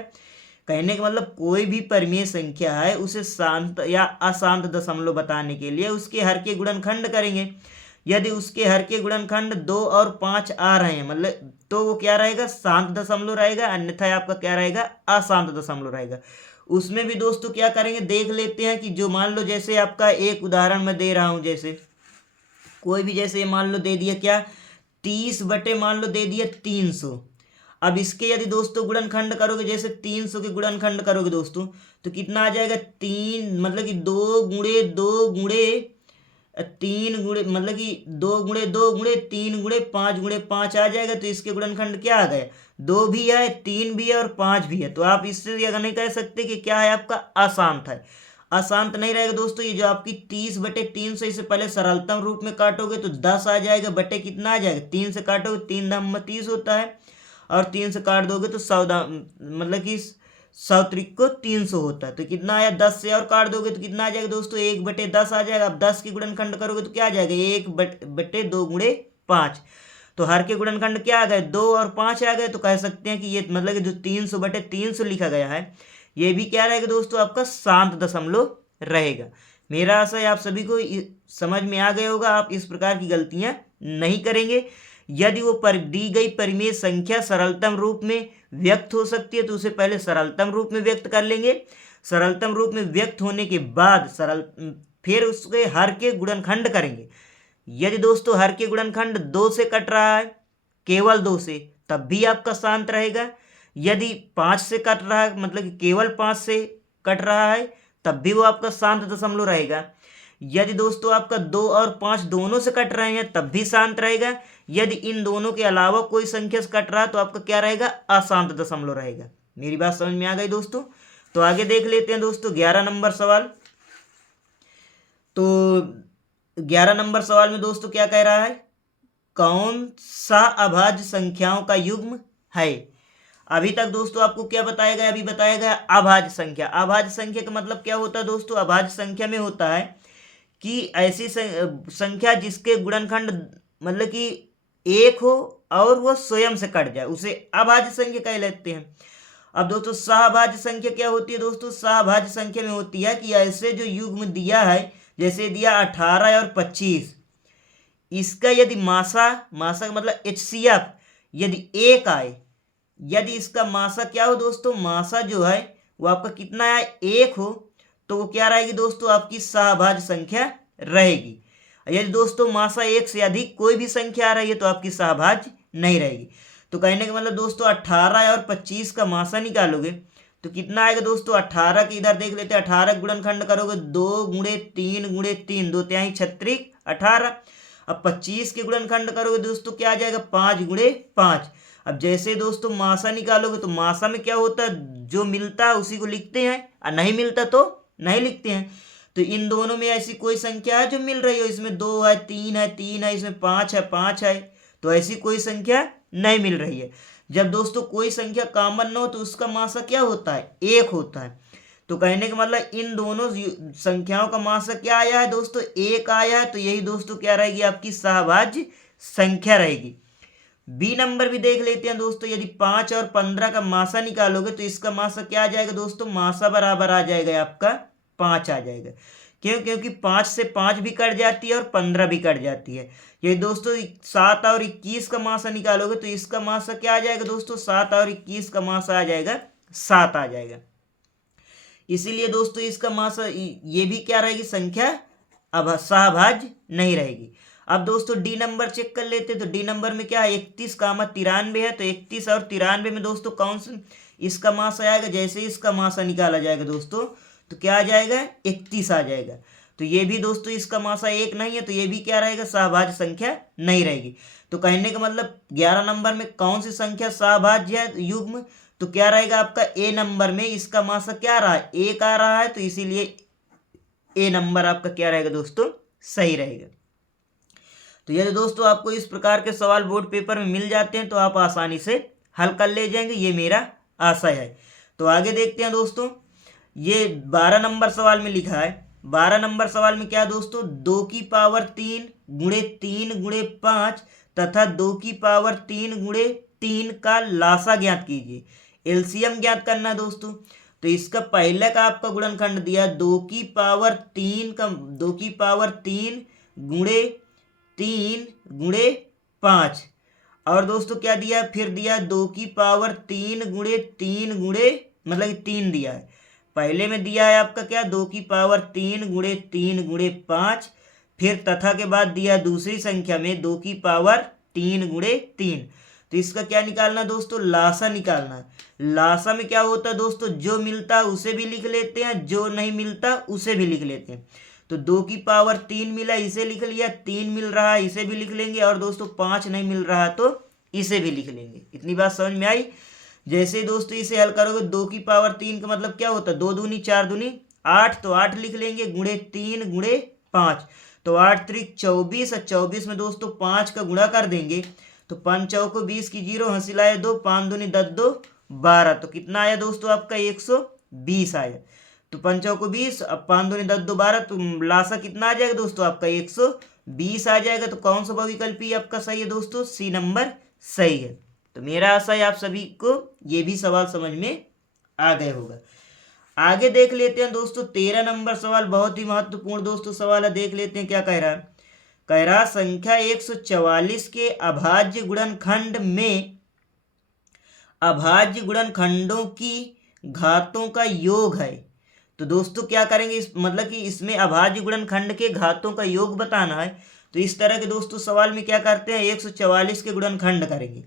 कहने का मतलब कोई भी परिमेय संख्या है उसे शांत या अशांत दशमलव बताने के लिए उसके हर के गुणनखंड करेंगे। यदि उसके हर के गुणनखंड 2 और 5 आ रहे हैं मतलब, तो वो क्या रहेगा, शांत दशमलव रहेगा, अन्यथा आपका क्या रहेगा, अशांत दशमलव रहेगा। उसमें भी दोस्तों क्या करेंगे देख लेते हैं कि जो मान लो जैसे आपका एक उदाहरण मैं दे रहा हूं, जैसे कोई भी जैसे मान लो दे दिया क्या, 30 बटे मान लो दे दिया 300। अब इसके यदि दोस्तों गुणनखंड करोगे, जैसे 300 के गुणनखंड करोगे दोस्तों, तो कितना आ जाएगा, 3 मतलब कि 2 गुणे 2 गुणे 3 गुणे मतलब कि 2 गुणे 2 गुणे 3 गुणे 5 गुणे 5 आ जाएगा। तो इसके गुणनखंड क्या आ गए, 2 भी है, 3 भी है और 5 भी है। तो आप इससे अगर नहीं कह सकते कि क्या है आपका, अशांत है। अशांत नहीं रहेगा दोस्तों। ये जो आपकी 30/300, इसे पहले सरलतम रूप में काटोगे तो 10 आ जाएगा, बटे कितना आ जाएगा, 3 से काटोगे 3 दाम 30 होता है, और 3 से काट दोगे तो 100 मतलब कि 100 त्रिक को 300 होता है। तो कितना आया, 10 से और काट दोगे तो कितना आ जाएगा दोस्तों, 1/10 आ जाएगा। अब 10 की गुणनखंड करोगे तो क्या आ जाएगा, 1/2 गुणे 5। तो हर के गुणनखंड क्या आ गए, 2 और 5 आ गए। तो कह सकते हैं कि ये मतलब कि जो 300/300 लिखा गया है, ये भी क्या रहेगा दोस्तों, आपका शांत दशमलव रहेगा। मेरा आशा है आप सभी को समझ में आ गया होगा, आप इस प्रकार की गलतियां नहीं करेंगे। यदि वो दी गई परिमेय संख्या सरलतम रूप में व्यक्त हो सकती है तो उसे पहले सरलतम रूप में व्यक्त कर लेंगे। सरलतम रूप में व्यक्त होने के बाद फिर उसके हर के गुणनखंड करेंगे। यदि दोस्तों हर के गुणनखंड 2 से कट रहा है, केवल 2 से, तब भी आपका शांत रहेगा। यदि 5 से कट रहा है मतलब कि केवल 5 से कट रहा है, तब भी वो आपका शांत दशमलव रहेगा। यदि दोस्तों आपका 2 और 5 दोनों से कट रहे हैं तब भी शांत रहेगा। यदि इन दोनों के अलावा कोई संख्या से कट रहा है तो आपका क्या रहेगा, अशांत दशमलव रहेगा। मेरी बात समझ में आ गई दोस्तों। तो आगे देख लेते हैं दोस्तों 11 नंबर सवाल। तो 11 नंबर सवाल में दोस्तों क्या कह रहा है, कौन सा अभाज्य संख्याओं का युग्म है। अभी तक दोस्तों आपको क्या बताया गया, अभी बताया गया अभाज्य संख्या। अभाज्य संख्या का मतलब क्या होता है दोस्तों, अभाज्य संख्या में होता है कि ऐसी संख्या जिसके गुणनखंड मतलब कि एक हो और वह स्वयं से कट जाए, उसे अभाज्य संख्या कह लेते हैं। अब दोस्तों सहभाज्य संख्या क्या होती है दोस्तों, सहभाज्य संख्या में होती है कि ऐसे जो युग्म दिया है, जैसे दिया 18 और 25, इसका यदि मासा का मतलब HCF यदि 1 आए, यदि इसका मासा क्या हो दोस्तों, मासा जो है वो आपका कितना है 1 हो, तो वो क्या रहेगी दोस्तों, आपकी सहभाज्य संख्या रहेगी। यदि दोस्तों मासा 1 से अधिक कोई भी संख्या आ रही है तो आपकी सहभाज्य नहीं रहेगी। तो कहने का मतलब दोस्तों 18 और 25 का मासा निकालोगे तो कितना आएगा दोस्तों, 18 के इधर देख लेते हैं, 18 गुणनखंड करोगे 2 गुणे 3 गुणे 3, 2 तिहाई 36 18। अब 25 के गुणनखंड करोगे दोस्तों क्या आ जाएगा, 5 गुणे 5। अब जैसे दोस्तों मासा निकालोगे तो मासा में क्या होता है, जो मिलता है उसी को लिखते हैं और नहीं मिलता तो नहीं लिखते हैं। तो इन दोनों में ऐसी कोई संख्या है जो मिल रही हो, इसमें 2 है 3 है 3 है, इसमें 5 है 5 है, तो ऐसी कोई संख्या नहीं मिल रही है। जब दोस्तों कोई संख्या कॉमन न हो तो उसका मासा क्या होता है, 1 होता है। तो कहने का मतलब इन दोनों संख्याओं का मासा क्या आया है दोस्तों, 1 आया है, तो यही दोस्तों क्या रहेगी, आपकी सहभाज्य संख्या रहेगी। बी नंबर भी देख लेते हैं दोस्तों, यदि 5 और 15 का मासा निकालोगे तो इसका मासा क्या आ जाएगा दोस्तों, मासा बराबर आ जाएगा आपका 5 आ जाएगा। क्यों, क्योंकि 5 से 5 भी कट जाती है और 15 भी कट जाती है। ये दोस्तों 7 और 21 का मासा निकालोगे तो इसका मासा क्या आ जाएगा दोस्तों, 7 और 21 का मासा आ जाएगा 7 आ जाएगा। इसीलिए दोस्तों इसका मासा ये भी क्या रहेगी, संख्या अब सहभाज्य नहीं रहेगी। अब दोस्तों डी नंबर चेक कर लेते हैं। तो डी नंबर में क्या है, 31, 93 है। तो 31 और 93 में दोस्तों कौन सा इसका मासा आएगा, जैसे इसका मासा निकाला जाएगा दोस्तों तो क्या आ जाएगा, 31 आ जाएगा। तो ये भी दोस्तों इसका मासा 1 नहीं है, तो ये भी क्या रहेगा, सहभाज्य संख्या नहीं रहेगी। तो कहने का मतलब 11 नंबर में कौन सी संख्या सहभाज्य है युग्म, तो क्या रहेगा आपका ए नंबर में इसका मासा क्या रहा है, 1 आ रहा है, तो इसीलिए ए नंबर आपका क्या रहेगा दोस्तों, सही रहेगा। तो यदि दोस्तों आपको इस प्रकार के सवाल बोर्ड पेपर में मिल जाते हैं तो आप आसानी से हल कर ले जाएंगे, ये मेरा आशा है। तो आगे देखते हैं दोस्तों, ये 12 नंबर सवाल में लिखा है। 12 नंबर सवाल में क्या दोस्तों, 2 की पावर 3 गुणे 3 गुणे 5 तथा 2 की पावर 3 गुणे 3 का लासा ज्ञात कीजिए। एलसीएम ज्ञात करना है दोस्तों। तो इसका पहले का आपका गुणनखंड दिया 2 की पावर 3 का 2 की पावर 3 गुणे 3 गुणे 5, और दोस्तों क्या दिया, फिर दिया 2 की पावर 3 गुणे 3 गुणे मतलब 3 दिया है। पहले में दिया है आपका क्या, 2 की पावर 3 गुणे 3 गुणे 5, फिर तथा के बाद दिया दूसरी संख्या में 2 की पावर 3 गुणे 3। तो इसका क्या निकालना दोस्तों, लासा निकालना। लासा में क्या होता है दोस्तों, जो मिलता है उसे भी लिख लेते हैं, जो नहीं मिलता उसे भी लिख लेते हैं। तो 2 की पावर 3 मिला इसे लिख लिया, 3 मिल रहा है इसे भी लिख लेंगे, और दोस्तों 5 नहीं मिल रहा तो इसे भी लिख लेंगे। इतनी बात समझ में आई। जैसे दोस्तों इसे हल करोगे 2 की पावर 3 का मतलब क्या होता है, 2 दूनी 4 दूनी 8, तो 8 लिख लेंगे, गुणे 3 गुणे 5, तो 8 त्रिक 24, और 24 में दोस्तों 5 का गुणा कर देंगे तो 5 चौको 20 की 0 हंसी लाए 2, 5 दूनी 10 2 12, तो कितना आया दोस्तों आपका 120 आया। तो 5 चौको 20, अब 5 दूनी 10 2 12, तो लासा कितना आ जाएगा दोस्तों आपका 120 आ जाएगा। तो कौन सा बहुविकल्पी आपका सही है दोस्तों, सी नंबर सही है। तो मेरा आशा है आप सभी को ये भी सवाल समझ में आ गए होगा। आगे देख लेते हैं दोस्तों 13 नंबर सवाल, बहुत ही महत्वपूर्ण दोस्तों सवाल है। देख लेते हैं क्या कह रहा है। कह रहा संख्या 144 के अभाज्य गुणनखंड में अभाज्य गुणनखंडों की घातों का योग है। तो दोस्तों क्या करेंगे, मतलब कि इसमें अभाज्य गुणनखंड के घातों का योग बताना है। तो इस तरह के दोस्तों सवाल में क्या करते हैं, 144 के गुणनखंड करेंगे।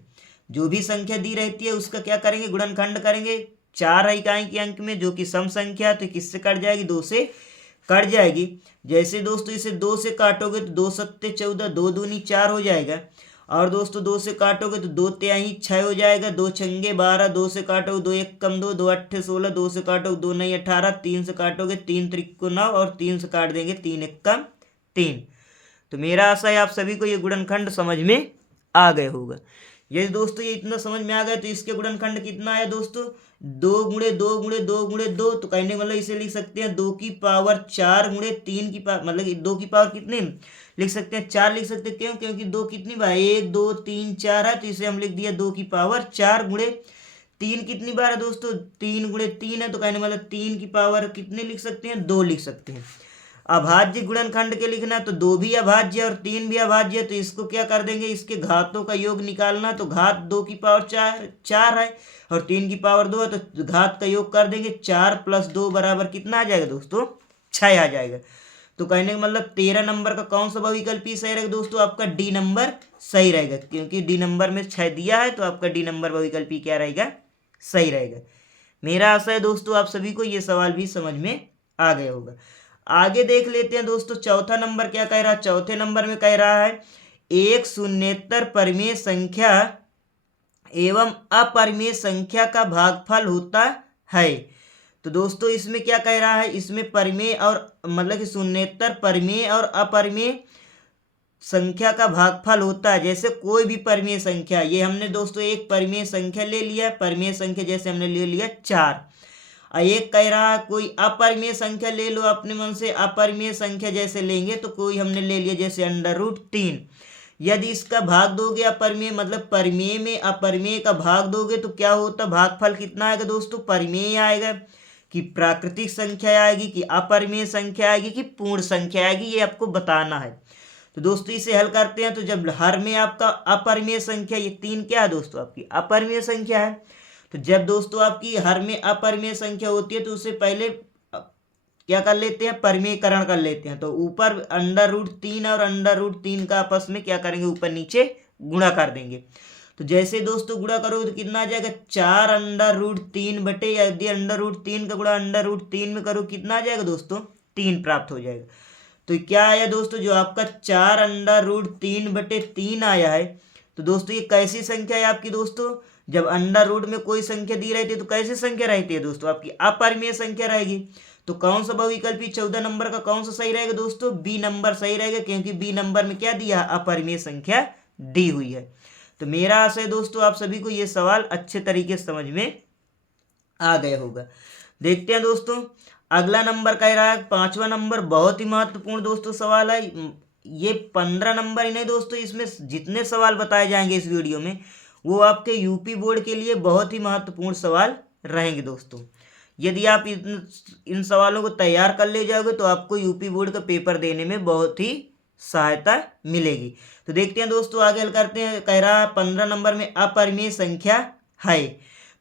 जो भी संख्या दी रहती है उसका क्या करेंगे, गुणनखंड करेंगे। 4 इकाई के अंक में जो कि सम संख्या, तो किससे कट जाएगी, 2 से कट जाएगी। जैसे दोस्तों इसे 2 से काटोगे तो 2 सत्ते 14, 2 दूनी 4 हो जाएगा। और दोस्तों 2 से काटोगे तो 2 तिहाई 6 हो जाएगा, 2 छंगे 12, 2 से काटोगे 2 एक कम 2, 2 अट्ठे 16, 2 से काटोगे 2 नहीं 18, 3 से काटोगे 3 त्रिक 9 और 3 से काट देंगे 3 एक कम 3। तो मेरा आशा है आप सभी को ये गुणनखंड समझ में आ गए होगा। यदि दोस्तों ये इतना समझ में आ गया तो इसके गुणनखंड कितना आया दोस्तों, 2 गुणे 2 गुणे 2 गुणे 2। तो कहने का मतलब इसे लिख सकते हैं 2 की पावर 4 गुणे 3 की पावर, मतलब 2 की पावर कितने लिख सकते हैं, 4 लिख सकते हैं। क्यों, क्योंकि 2 कितनी बार 1 2 3 4 है, तो इसे हम लिख दिया 2 की पावर 4 गुणे 3 कितनी बार है दोस्तों, 3 गुणे 3 है, तो कहने मतलब 3 की पावर कितने लिख सकते हैं, 2 लिख सकते हैं। अभाज्य गुणनखंड के लिखना तो 2 भी अभाज्य और 3 भी अभाज्य, तो इसको क्या कर देंगे, इसके घातों का योग निकालना। तो घात 2 की पावर 4 है और 3 की पावर 2 है, तो घात का योग कर देंगे। 4 + 2 बराबर कितना आ जाएगा दोस्तों, 6 आ जाएगा। तो कहने का मतलब 13 नंबर का कौन सा बहुविकल्पी सही रहेगा दोस्तों, आपका डी नंबर सही रहेगा, क्योंकि डी नंबर में 6 दिया है, तो आपका डी नंबर बहुविकल्पी क्या रहेगा, सही रहेगा। मेरा आशा है दोस्तों आप सभी को ये सवाल भी समझ में आ गया होगा। आगे देख लेते हैं दोस्तों, चौथा नंबर क्या कह रहा है। चौथे नंबर में कह रहा है एक शून्येतर परिमेय संख्या एवं अपरिमेय संख्या का भागफल होता है। तो दोस्तों इसमें क्या कह रहा है, इसमें परिमेय और मतलब कि शून्येतर परिमेय और अपरिमेय संख्या का भागफल होता है। जैसे कोई भी परिमेय संख्या, ये हमने दोस्तों एक परिमेय संख्या ले लिया, परिमेय संख्या जैसे हमने ले लिया 4। एक कह रहा है कोई अपरिमेय संख्या ले लो अपने मन से, अपरिमेय संख्या जैसे लेंगे तो कोई हमने ले लिया जैसे √3। यदि इसका भाग दोगे अपरिमेय, मतलब परिमेय में अपरिमेय का भाग दोगे तो क्या होता, भागफल कितना आएगा दोस्तों, परिमेय आएगा कि प्राकृतिक संख्या आएगी कि अपरिमेय संख्या आएगी कि पूर्ण संख्या आएगी, ये आपको बताना है। तो दोस्तों इसे हल करते हैं। तो जब हर में आपका अपरिमेय संख्या, ये 3 क्या है दोस्तों, आपकी अपरिमेय संख्या है। तो जब दोस्तों आपकी हर में अपरिमेय संख्या होती है तो उससे पहले क्या कर लेते हैं, परिमेयकरण कर लेते हैं। तो ऊपर √3 और √3 का आपस में क्या करेंगे, ऊपर नीचे गुणा कर देंगे। तो जैसे दोस्तों गुणा करोगे तो कितना आ जाएगा, 4 √3 बटे, यदि √3 का गुणा √3 में करो कितना आ जाएगा दोस्तों, 3 प्राप्त हो जाएगा। तो क्या आया दोस्तों, जो आपका 4 √3 बटे 3 आया है। तो दोस्तों ये कैसी संख्या है आपकी दोस्तों, जब अंडर रूट में कोई संख्या दी रहती है तो कैसी संख्या रहती है दोस्तों, आपकी अपरिमेय संख्या रहेगी। तो कौन सा बहुविकल्पी 14 नंबर का कौन सा सही रहेगा दोस्तों, बी नंबर सही रहेगा, क्योंकि बी नंबर में क्या दिया, अपरिमेय संख्या दी हुई है। तो मेरा आशा है दोस्तों आप सभी को ये सवाल अच्छे तरीके से समझ में आ गया होगा। देखते हैं दोस्तों अगला नंबर कह रहा है, 5वां नंबर बहुत ही महत्वपूर्ण दोस्तों सवाल है। ये 15 नंबर ही नहीं दोस्तों, इसमें जितने सवाल बताए जाएंगे इस वीडियो में वो आपके यूपी बोर्ड के लिए बहुत ही महत्वपूर्ण सवाल रहेंगे दोस्तों। यदि आप इन सवालों को तैयार कर ले जाओगे तो आपको यूपी बोर्ड का पेपर देने में बहुत ही सहायता मिलेगी। तो देखते हैं दोस्तों आगे हल करते हैं। कह रहा है 15 नंबर में अपरिमेय संख्या है,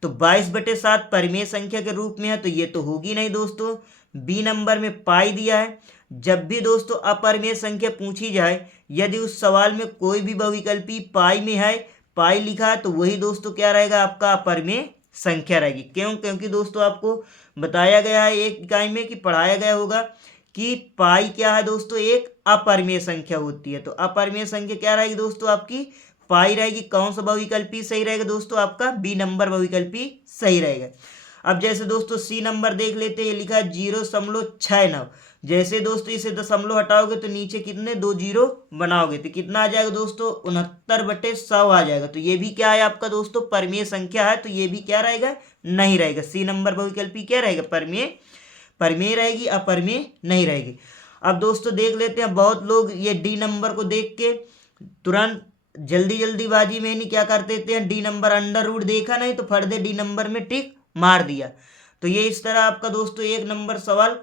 तो 22/7 परिमेय संख्या के रूप में है, तो ये तो होगी नहीं दोस्तों। बी नंबर में पाई दिया है। जब भी दोस्तों अपरिमेय संख्या पूछी जाए, यदि उस सवाल में कोई भी बहुविकल्पी पाई में है, पाई लिखा है, तो वही दोस्तों क्या रहेगा, आपका अपरिमेय संख्या रहेगी। क्यों, क्योंकि दोस्तों आपको बताया गया है एक इकाई में कि पढ़ाया गया होगा कि पाई क्या है दोस्तों, एक अपरिमेय संख्या होती है। तो अपरिमेय संख्या क्या रहेगी दोस्तों, आपकी पाई रहेगी। कौन सा बहुविकल्पी सही रहेगा दोस्तों, आपका बी नंबर बहुविकल्पी सही रहेगा। अब जैसे दोस्तों सी नंबर देख लेते हैं, ये लिखा है 0.69। जैसे दोस्तों इसे दशमलव हटाओगे तो नीचे कितने 2 जीरो बनाओगे तो कितना आ जाएगा दोस्तों, 69/100 आ जाएगा। तो ये भी क्या है आपका दोस्तों, परिमेय संख्या है, तो ये भी क्या रहेगा, नहीं रहेगा। सी नंबर बहुविकल्पी क्या रहेगा, परिमेय रहेगी, अपरिमेय नहीं रहेगी। अब दोस्तों देख लेते हैं, बहुत लोग ये डी नंबर को देख के तुरंत जल्दीबाजी में नहीं क्या कर देते हैं, डी नंबर अंडर रूट देखा नहीं तो फट दे डी नंबर में टिक मार दिया। तो ये इस तरह आपका दोस्तों 1 नंबर सवाल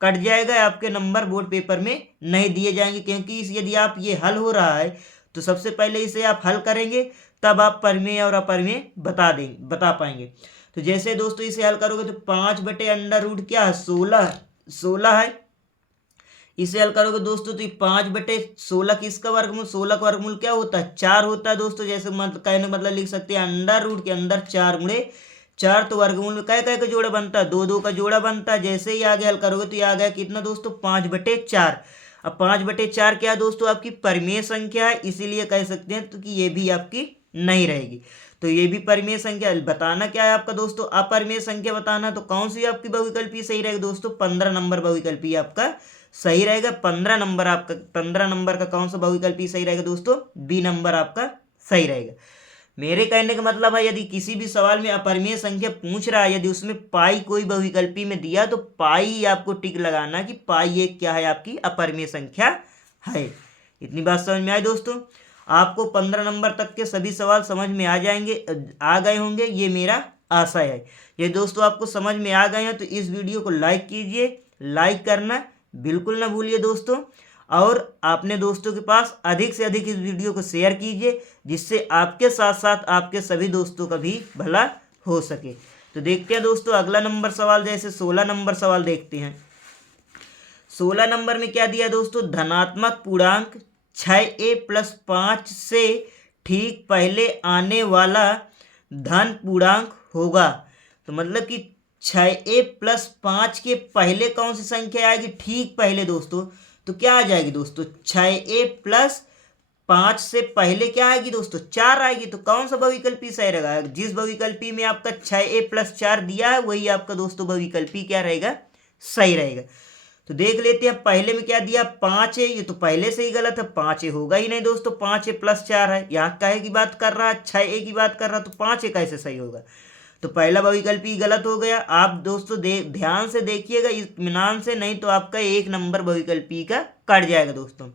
कट जाएगा, आपके नंबर बोर्ड पेपर में नहीं दिए जाएंगे। क्योंकि यदि आप ये हल हो रहा है तो सबसे पहले इसे आप हल करेंगे, तब आप परिमेय और अपरिमेय बता पाएंगे। तो जैसे दोस्तों इसे हल करोगे तो 5/√, क्या है 16 है। इसे हल करोगे दोस्तों तो 5/16 किसका वर्गमूल, 16 का वर्गमूल क्या होता है, 4 होता है दोस्तों। जैसे कहने मतलब लिख सकते हैं अंडर रूट के अंदर 4 गुणे 4 तो वर्गमूल में क्या क्या का जोड़ा बनता है, 2 2 का जोड़ा बनता है। जैसे ही आगे हल करोगे तो ये आ गया कितना दोस्तों, 5/4। अब 5/4 क्या है दोस्तों, आपकी परिमेय संख्या है, इसीलिए कह सकते हैं तो कि ये भी आपकी नहीं रहेगी। तो ये भी परिमेय संख्या बताना क्या है आपका दोस्तों, अपरिमेय संख्या बताना। तो कौन सी आपकी बहुविकल्पी सही रहेगी दोस्तों, 15 नंबर बहुविकल्पी आपका सही रहेगा। 15 नंबर आपका, 15 नंबर का कौन सा बहुविकल्पी सही रहेगा दोस्तों, बी नंबर आपका सही रहेगा। मेरे कहने का मतलब है यदि किसी भी सवाल में अपरिमेय संख्या पूछ रहा है, यदि उसमें पाई कोई बहुविकल्पी में दिया तो पाई आपको टिक लगाना कि पाई एक क्या है, आपकी अपरिमेय संख्या है। इतनी बात समझ में आई दोस्तों। आपको 15 नंबर तक के सभी सवाल समझ में आ जाएंगे, आ गए होंगे, ये मेरा आशा है। ये दोस्तों आपको समझ में आ गए हैं तो इस वीडियो को लाइक कीजिए, लाइक करना बिल्कुल ना भूलिए दोस्तों। और अपने दोस्तों के पास अधिक से अधिक इस वीडियो को शेयर कीजिए, जिससे आपके साथ साथ आपके सभी दोस्तों का भी भला हो सके। तो देखते हैं दोस्तों अगला नंबर सवाल, जैसे 16 नंबर सवाल देखते हैं। 16 नंबर में क्या दिया दोस्तों, धनात्मक पूर्णांक 6a + 5 से ठीक पहले आने वाला धन पूर्णांक होगा। तो मतलब कि 6a + 5 के पहले कौन सी संख्या आएगी, ठीक पहले दोस्तों, तो क्या आ जाएगी दोस्तों, 6a + 5 से पहले क्या आएगी दोस्तों, 4 आएगी। तो कौन सा बहुविकल्पी सही रहेगा, जिस बहुविकल्पी में आपका 6a + 4 दिया है वही आपका दोस्तों बहुविकल्पी क्या रहेगा, सही रहेगा। तो देख लेते हैं पहले में क्या दिया, 5 है, ये तो पहले से ही गलत है, 5 होगा ही नहीं दोस्तों, 5a + 4 है। यहाँ काहे की बात कर रहा है, 6a की बात कर रहा है, तो 5 कैसे सही होगा। तो पहला बहुविकल्पी गलत हो गया। आप दोस्तों ध्यान से देखिएगा इत्मीनान से, नहीं तो आपका 1 नंबर बहुविकल्पी का कट जाएगा दोस्तों।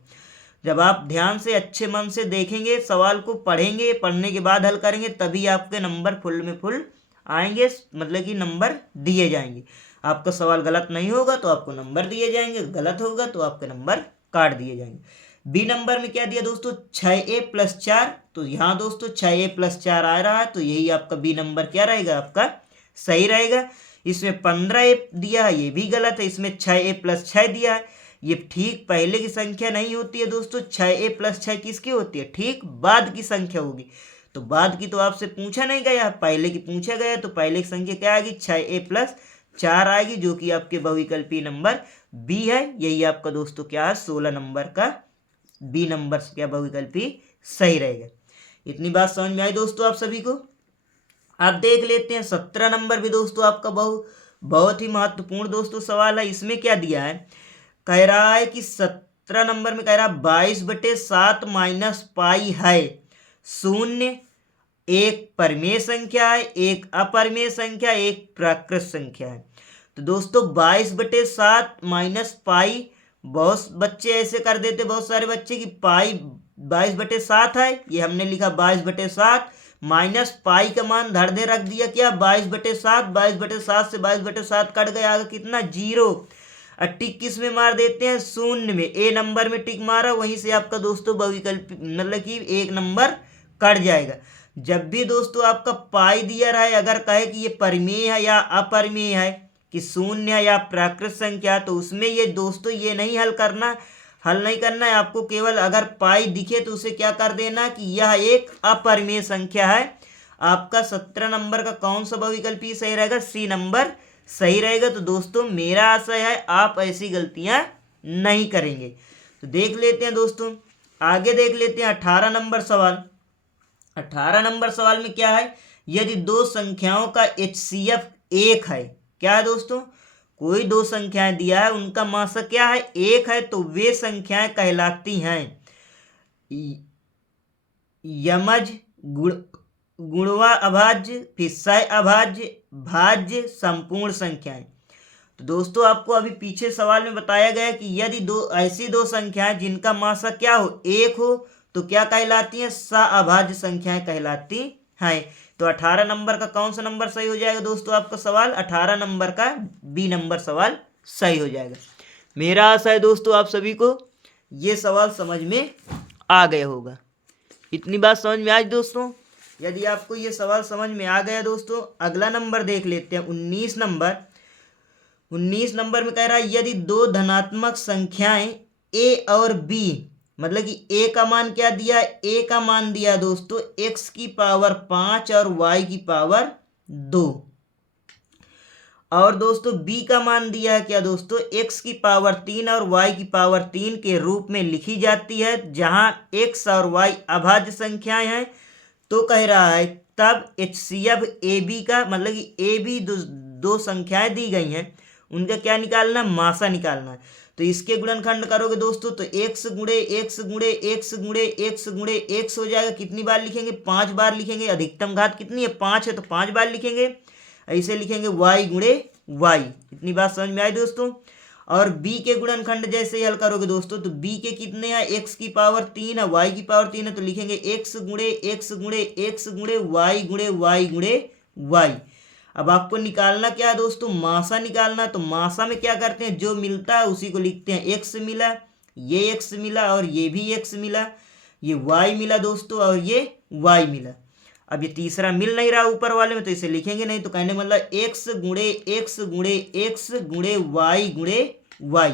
जब आप ध्यान से अच्छे मन से देखेंगे, सवाल को पढ़ेंगे, पढ़ने के बाद हल करेंगे, तभी आपके नंबर फुल में फुल आएंगे, मतलब कि नंबर दिए जाएंगे। आपका सवाल गलत नहीं होगा तो आपको नंबर दिए जाएंगे, गलत होगा तो आपके नंबर काट दिए जाएंगे। बी नंबर में क्या दिया दोस्तों, 6a + 4। तो यहाँ दोस्तों 6a + 4 आ रहा है, तो यही आपका बी नंबर क्या रहेगा, आपका सही रहेगा। इसमें 15a दिया है, ये भी गलत है। इसमें 6a + 6 दिया है, ये ठीक पहले की संख्या नहीं होती है दोस्तों। 6a + 6 किसकी होती है, ठीक बाद की संख्या होगी। तो बाद की तो आपसे पूछा नहीं गया, पहले की पूछा गया, तो पहले की संख्या क्या आएगी, 6a + 4 आएगी, जो कि आपके बहुविकल्पी नंबर बी है। यही आपका दोस्तों क्या है, 16 नंबर का बी नंबर क्या बहुविकल्पी सही रहेगा। इतनी बात समझ में आई दोस्तों आप सभी को। अब देख लेते हैं 17 नंबर भी दोस्तों आपका बहुत ही महत्वपूर्ण दोस्तों सवाल है। इसमें क्या दिया है, कह रहा है कि 17 नंबर में कह रहा है 22/7 - पाई है। 0 एक परिमेय संख्या है, एक अपरिमेय संख्या, एक प्राकृत संख्या है। तो दोस्तों 22/7 - पाई, बहुत बच्चे ऐसे कर देते, बहुत सारे बच्चे की पाई 22/7 है, ये हमने लिखा 22/7 माइनस पाई का मान धर दे रख दिया क्या, 22/7। 22/7 से 22/7 कट गया, आगे कितना, 0। और टिक किस में मार देते हैं, 0 में, ए नंबर में टिक मारा, वहीं से आपका दोस्तों बहुविकल्प मतलब कि 1 नंबर कट जाएगा। जब भी दोस्तों आपका पाई दिया रहा है, अगर कहे कि ये परिमेय है या अपरिमेय है, कि 0 है या प्राकृत संख्या, तो उसमें ये दोस्तों ये नहीं हल नहीं करना है आपको। केवल अगर पाई दिखे तो उसे क्या कर देना कि यह एक अपरिमेय संख्या है। आपका 17 नंबर का कौन सा बहुविकल्पी सही रहेगा, सी नंबर सही रहेगा। तो दोस्तों मेरा आशा है आप ऐसी गलतियां नहीं करेंगे। तो देख लेते हैं दोस्तों, आगे देख लेते हैं 18 नंबर सवाल। 18 नंबर सवाल में क्या है, यदि दो संख्याओं का HCF 1 है, क्या है दोस्तों, कोई दो संख्याएं दिया है, उनका मासक क्या है, 1 है, तो वे संख्याएं कहलाती हैं यमज गुणवा अभाज्य, फिर सह अभाज्य, भाज्य, संपूर्ण संख्याएं। तो दोस्तों आपको अभी पीछे सवाल में बताया गया कि यदि ऐसी दो संख्याएं जिनका मासक क्या हो, 1 हो, तो क्या कहलाती हैं, सअभाज्य संख्याएं कहलाती हैं। तो 18 नंबर का कौन सा नंबर सही हो जाएगा दोस्तों, आपका सवाल 18 नंबर का बी नंबर सवाल सही हो जाएगा। मेरा आशा है दोस्तों आप सभी को ये सवाल समझ में आ गया होगा। इतनी बात समझ में आज दोस्तों, यदि आपको ये सवाल समझ में आ गया दोस्तों, अगला नंबर देख लेते हैं 19 नंबर। 19 नंबर में कह रहा है यदि दो धनात्मक संख्याएं a और b, मतलब कि a का मान क्या दिया है, a का मान दिया दोस्तों x की पावर 5 और y की पावर 2। और दोस्तों बी का मान दिया है क्या दोस्तों, x की पावर 3 और y की पावर 3 के रूप में लिखी जाती है, जहां x और y अभाज्य संख्याएं हैं। तो कह रहा है तब HCF AB का मतलब कि AB दो संख्याएं दी गई हैं, उनका क्या निकालना, मासा निकालना है। तो इसके गुणनखंड करोगे दोस्तों तो x गुणे x गुणे x गुणे x गुणे x हो जाएगा। कितनी बार लिखेंगे, 5 बार लिखेंगे। अधिकतम घात कितनी है, 5 है, तो 5 बार लिखेंगे। ऐसे लिखेंगे y गुणे y। इतनी बात समझ में आई दोस्तों। और b के गुणनखंड जैसे ही हल करोगे दोस्तों तो b के कितने हैं, x की पावर 3 है, y की पावर 3 है, तो लिखेंगे x गुणे x गुणे x गुणे y गुणे y गुणे y। अब आपको निकालना क्या है दोस्तों, मासा निकालना। तो मासा में क्या करते हैं, जो मिलता है उसी को लिखते हैं। x मिला, ये x मिला और ये भी x मिला, ये y मिला दोस्तों और ये y मिला। अब ये तीसरा मिल नहीं रहा ऊपर वाले में, तो इसे लिखेंगे नहीं। तो कहने मतलब x गुणे x गुणे x गुणे y गुणे y।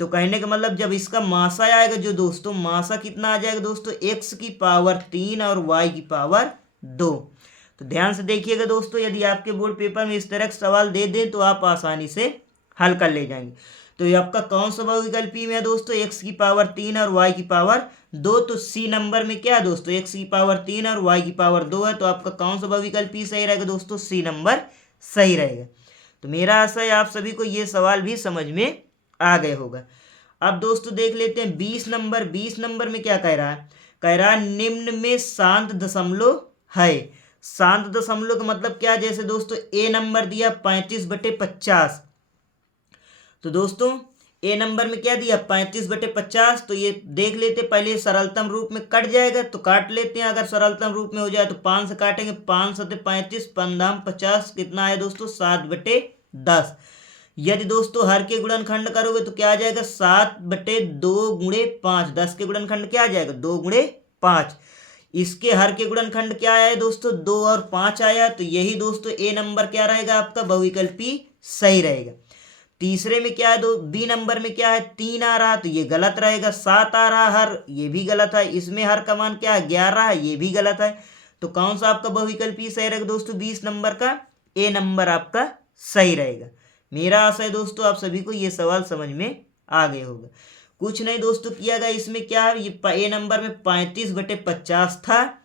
तो कहने का मतलब जब इसका मासा आएगा जो दोस्तों, मासा कितना आ जाएगा दोस्तों, x की पावर 3 और y की पावर 2। तो ध्यान से देखिएगा दोस्तों, यदि आपके बोर्ड पेपर में इस तरह का सवाल दे दें तो आप आसानी से हल कर ले जाएंगे। तो ये आपका कौन सा बहुविकल्पी में है दोस्तों, x की पावर 3 और y की पावर 2। तो सी नंबर में क्या है दोस्तों, x की पावर 3 और y की पावर 2 है। तो आपका कौन सा बहुविकल्पी सही रहेगा दोस्तों, सी नंबर सही रहेगा। तो मेरा आशा है आप सभी को ये सवाल भी समझ में आ गए होगा। अब दोस्तों देख लेते हैं 20 नंबर। 20 नंबर में क्या कह रहा है, कह रहा है निम्न में शांत दशमलव है। शांत दशमलव का मतलब क्या है, जैसे दोस्तों ए नंबर दिया 35/50। तो दोस्तों ए नंबर में क्या दिया, 35/50। तो ये देख लेते पहले, सरलतम रूप में कट जाएगा तो काट लेते हैं। अगर सरलतम रूप में हो जाए तो 5 से काटेंगे, 5 7 35, 5 50, कितना आया दोस्तों, 7/10। यदि दोस्तों हर के गुणनखंड करोगे तो क्या आ जाएगा, 7/2 गुणे 5। 10 के गुणनखंड क्या आ जाएगा, 2 गुणे 5। इसके हर के गुणनखंड क्या आया है दोस्तों, 2 और 5 आया। तो यही दोस्तों ए नंबर क्या रहेगा आपका, बहुविकल्पी सही रहेगा। तीसरे में क्या है दो, बी नंबर में क्या है, 3 आ रहा, तो ये गलत रहेगा। 7 आ रहा हर, ये भी गलत है। इसमें हर का मान क्या है, 11 है, ये भी गलत है। तो कौन सा आपका बहुविकल्पी सही रहेगा दोस्तों, 20 नंबर का ए नंबर आपका सही रहेगा। मेरा आशा है दोस्तों आप सभी को ये सवाल समझ में आ गए होगा। कुछ नहीं दोस्तों किया गया, इसमें क्या है, ये ए नंबर में 35/50 था।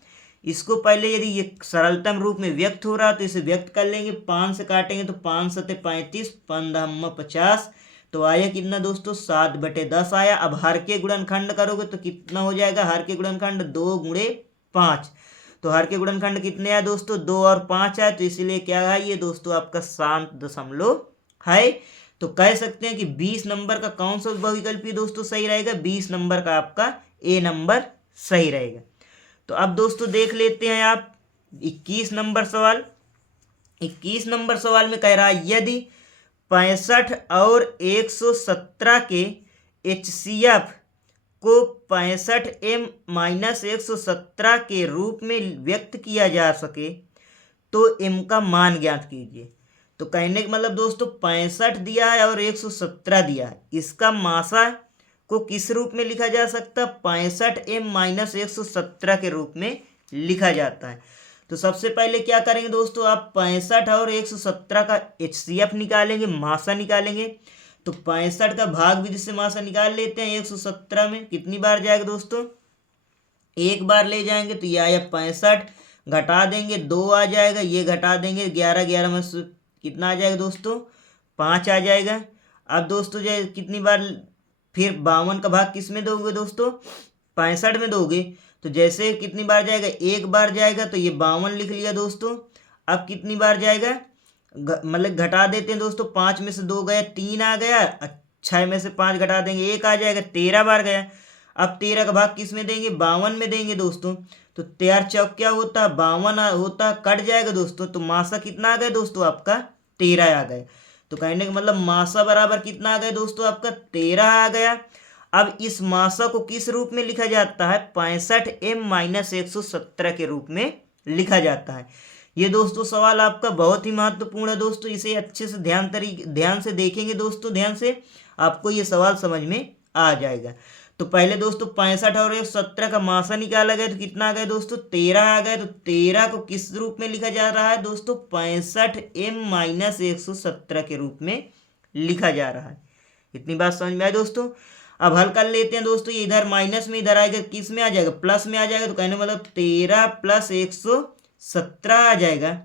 इसको पहले यदि ये सरलतम रूप में व्यक्त हो रहा तो इसे व्यक्त कर लेंगे। 5 से काटेंगे तो 5 7 35, 5 50। तो आया कितना दोस्तों, 7/10 आया। अब हर के गुणनखंड करोगे तो कितना हो जाएगा, हर के गुणनखंड 2 गुणे 5। तो हर के गुणनखंड कितने आए दोस्तों, 2 और 5 आए। तो इसलिए क्या है ये दोस्तों आपका शांत दशमलव है। तो कह सकते हैं कि 20 नंबर का कौन सा बहुविकल्पी दोस्तों सही रहेगा, 20 नंबर का आपका ए नंबर सही रहेगा। तो अब दोस्तों देख लेते हैं आप 21 नंबर सवाल। 21 नंबर सवाल में कह रहा है यदि 65 और 117 के HCF को 65m-117 के रूप में व्यक्त किया जा सके तो m का मान ज्ञात कीजिए। तो कहने का मतलब दोस्तों 65 दिया है और 117 दिया है, इसका मासा को किस रूप में लिखा जा सकता है, 65m-117 के रूप में लिखा जाता है। तो सबसे पहले क्या करेंगे दोस्तों, आप 65 और 117 का HCF निकालेंगे, मासा निकालेंगे। तो 65 का भाग विधि से मासा निकाल लेते हैं। 117 में कितनी बार जाएगा दोस्तों, एक बार ले जाएंगे। तो ये आया 65, घटा देंगे 2 आ जाएगा, ये घटा देंगे 11, 11 में कितना आ जाएगा दोस्तों, 5 आ जाएगा। अब दोस्तों जो कितनी बार, फिर 52 का भाग किस में दोगे दोस्तों, 65 में दोगे। तो जैसे कितनी बार जाएगा, एक बार जाएगा। तो ये 52 लिख लिया दोस्तों। अब कितनी बार जाएगा, मतलब घटा देते हैं दोस्तों, 5 में से 2 गया, 3 आ गया। 6 में से 5 घटा देंगे, 1 आ जाएगा, 13 बार गया। अब 13 का भाग किस में देंगे, 52 में देंगे दोस्तों। तो 13 चौक क्या होता है, 52 होता, कट जाएगा दोस्तों। तो मासा कितना आ गया दोस्तों आपका, 13 आ गए। तो कहने का मतलब मासा बराबर कितना आ गया दोस्तों आपका, 13 आ गया। अब इस मासा को किस रूप में लिखा जाता है, 65m-117 के रूप में लिखा जाता है। ये दोस्तों सवाल आपका बहुत ही महत्वपूर्ण है दोस्तों, इसे अच्छे से ध्यान से देखेंगे दोस्तों, ध्यान से आपको ये सवाल समझ में आ जाएगा। तो पहले दोस्तों 65 और 117 का मासा निकाला गया तो कितना आ गया दोस्तों 13 आ गया। तो 13 को किस रूप में लिखा जा रहा है दोस्तों 65m माइनस 117 के रूप में लिखा जा रहा है। इतनी बात समझ में आई दोस्तों। अब हल कर लेते हैं दोस्तों, ये इधर माइनस में इधर आएगा किस में आ जाएगा प्लस में आ जाएगा। तो कहने मतलब 13 प्लस 117 आ जाएगा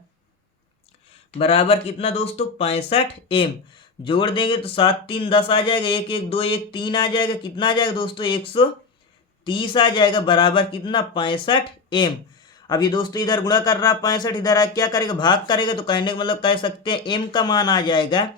बराबर कितना दोस्तों 65m। जोड़ देंगे तो 7 3 10 आ जाएगा, 1 1 2 1 3 आ जाएगा, कितना आ जाएगा दोस्तों 130 आ जाएगा बराबर कितना 65m। अब ये दोस्तों इधर गुणा कर रहा है 65, इधर आ क्या करेगा भाग करेगा। तो कहने का मतलब कह सकते हैं m का मान आ जाएगा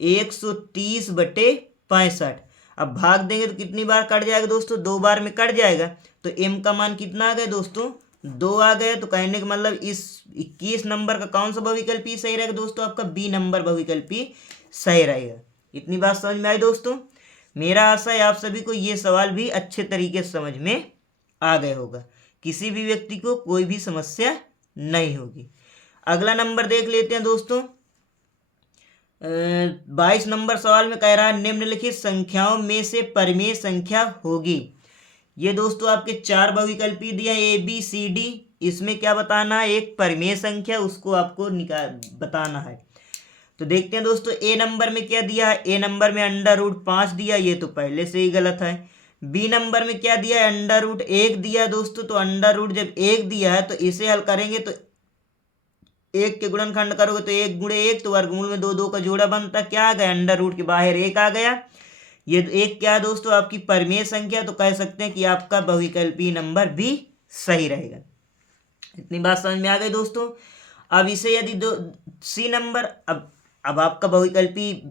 130/65। अब भाग देंगे तो कितनी बार कट जाएगा दोस्तों 2 बार में कट जाएगा। तो m का मान कितना आ गया दोस्तों 2 आ गया। तो कहने का मतलब इस 21 नंबर का कौन सा बहुविकल्पी सही रहेगा दोस्तों आपका बी नंबर बहुविकल्पी सही रहेगा। इतनी बात समझ में आई दोस्तों। मेरा आशा है आप सभी को ये सवाल भी अच्छे तरीके से समझ में आ गया होगा, किसी भी व्यक्ति को कोई भी समस्या नहीं होगी। अगला नंबर देख लेते हैं दोस्तों। 22 नंबर सवाल में कह रहा है निम्नलिखित संख्याओं में से परिमेय संख्या होगी। ये दोस्तों आपके 4 बहुविकल्पी दिया ए बी सी डी, इसमें क्या बताना है एक परिमेय संख्या उसको आपको बताना है। तो देखते हैं दोस्तों ए नंबर में क्या दिया है, ए नंबर में √5 दिया, ये तो पहले से ही गलत है। बी नंबर में क्या दिया है √1 दिया दोस्तों। तो जब 1 दिया है तो इसे हल करेंगे तो 1 के गुणनखंड करोगे तो 1 गुणे 1 तो वर्गमूल में 2 2 का जोड़ा बनता क्या आ गया √ के बाहर 1 आ गया। ये एक क्या है दोस्तों आपकी परिमेय संख्या, तो कह सकते हैं कि आपका बहुविकल्पी नंबर भी सही रहेगा। इतनी बात समझ में आ गई दोस्तों। अब इसे यदि सी नंबर, अब आपका बहुविकल्पी